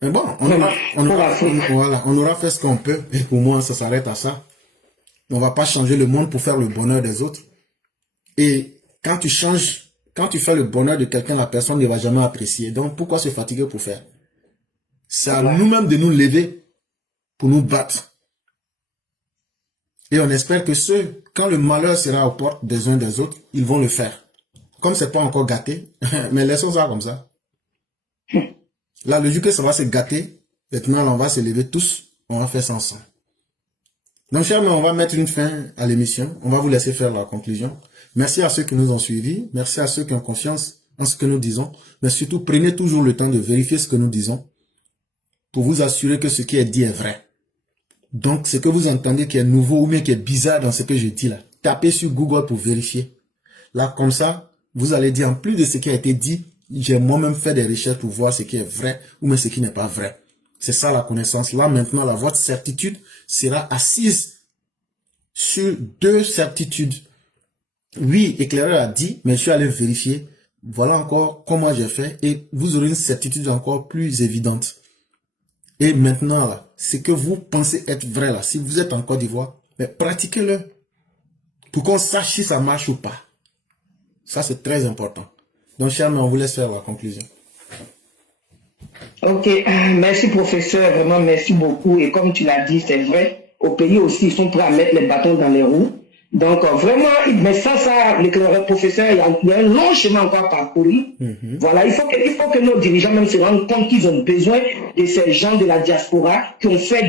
Mais bon, on aura fait ce qu'on peut. Et pour moi, ça s'arrête à ça. On va pas changer le monde pour faire le bonheur des autres. Et quand tu changes, quand tu fais le bonheur de quelqu'un, la personne ne va jamais apprécier. Donc, pourquoi se fatiguer pour faire? C'est à nous-mêmes de nous lever pour nous battre. Et on espère que quand le malheur sera aux portes des uns des autres, ils vont le faire. Comme c'est pas encore gâté, mais laissons ça comme ça. Là, le jour que ça va se gâter, maintenant, là, on va se lever tous, on va faire ça ensemble. Donc, chers amis, on va mettre une fin à l'émission. On va vous laisser faire la conclusion. Merci à ceux qui nous ont suivis. Merci à ceux qui ont confiance en ce que nous disons. Mais surtout, prenez toujours le temps de vérifier ce que nous disons pour vous assurer que ce qui est dit est vrai. Donc, ce que vous entendez qui est nouveau ou bien qui est bizarre dans ce que je dis là, tapez sur Google pour vérifier. Là, comme ça, vous allez dire, en plus de ce qui a été dit, j'ai moi-même fait des recherches pour voir ce qui est vrai ou même ce qui n'est pas vrai. C'est ça la connaissance. Là, maintenant, votre certitude sera assise sur deux certitudes. Oui, éclaireur a dit, mais je suis allé vérifier. Voilà encore comment j'ai fait et vous aurez une certitude encore plus évidente. Et maintenant, là, ce que vous pensez être vrai, là, si vous êtes en Côte d'Ivoire, mais pratiquez-le pour qu'on sache si ça marche ou pas. Ça, c'est très important. Donc, cher, on vous laisse faire la conclusion. Ok, merci professeur, vraiment merci beaucoup. Et comme tu l'as dit, c'est vrai, au pays aussi, ils sont prêts à mettre les bâtons dans les roues. Donc, vraiment, mais sans ça, le professeur, il y a un long chemin encore à parcourir. Voilà, il faut que nos dirigeants même se rendent compte qu'ils ont besoin de ces gens de la diaspora qui ont fait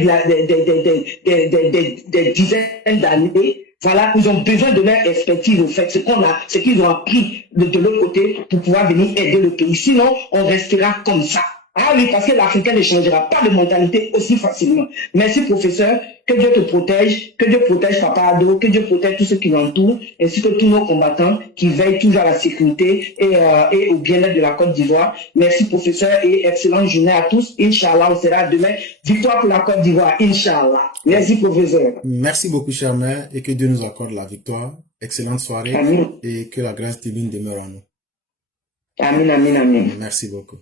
des dizaines d'années. Voilà, ils ont besoin de leur expertise, au fait, ce qu'ils ont appris de l'autre côté pour pouvoir venir aider le pays. Sinon, on restera comme ça. Ah oui, parce que l'Africain ne changera pas de mentalité aussi facilement. Merci, professeur. Que Dieu te protège. Que Dieu protège Papa Ado. Que Dieu protège tous ceux qui l'entourent, ainsi que tous nos combattants qui veillent toujours à la sécurité et au bien-être de la Côte d'Ivoire. Merci, professeur, et excellente journée à tous. Inch'Allah, on sera demain. Victoire pour la Côte d'Ivoire. Inch'Allah. Merci, professeur. Merci beaucoup, cher mère, et que Dieu nous accorde la victoire. Excellente soirée. Amen. Et que la grâce divine demeure en nous. Amen, amen, amen. Merci beaucoup.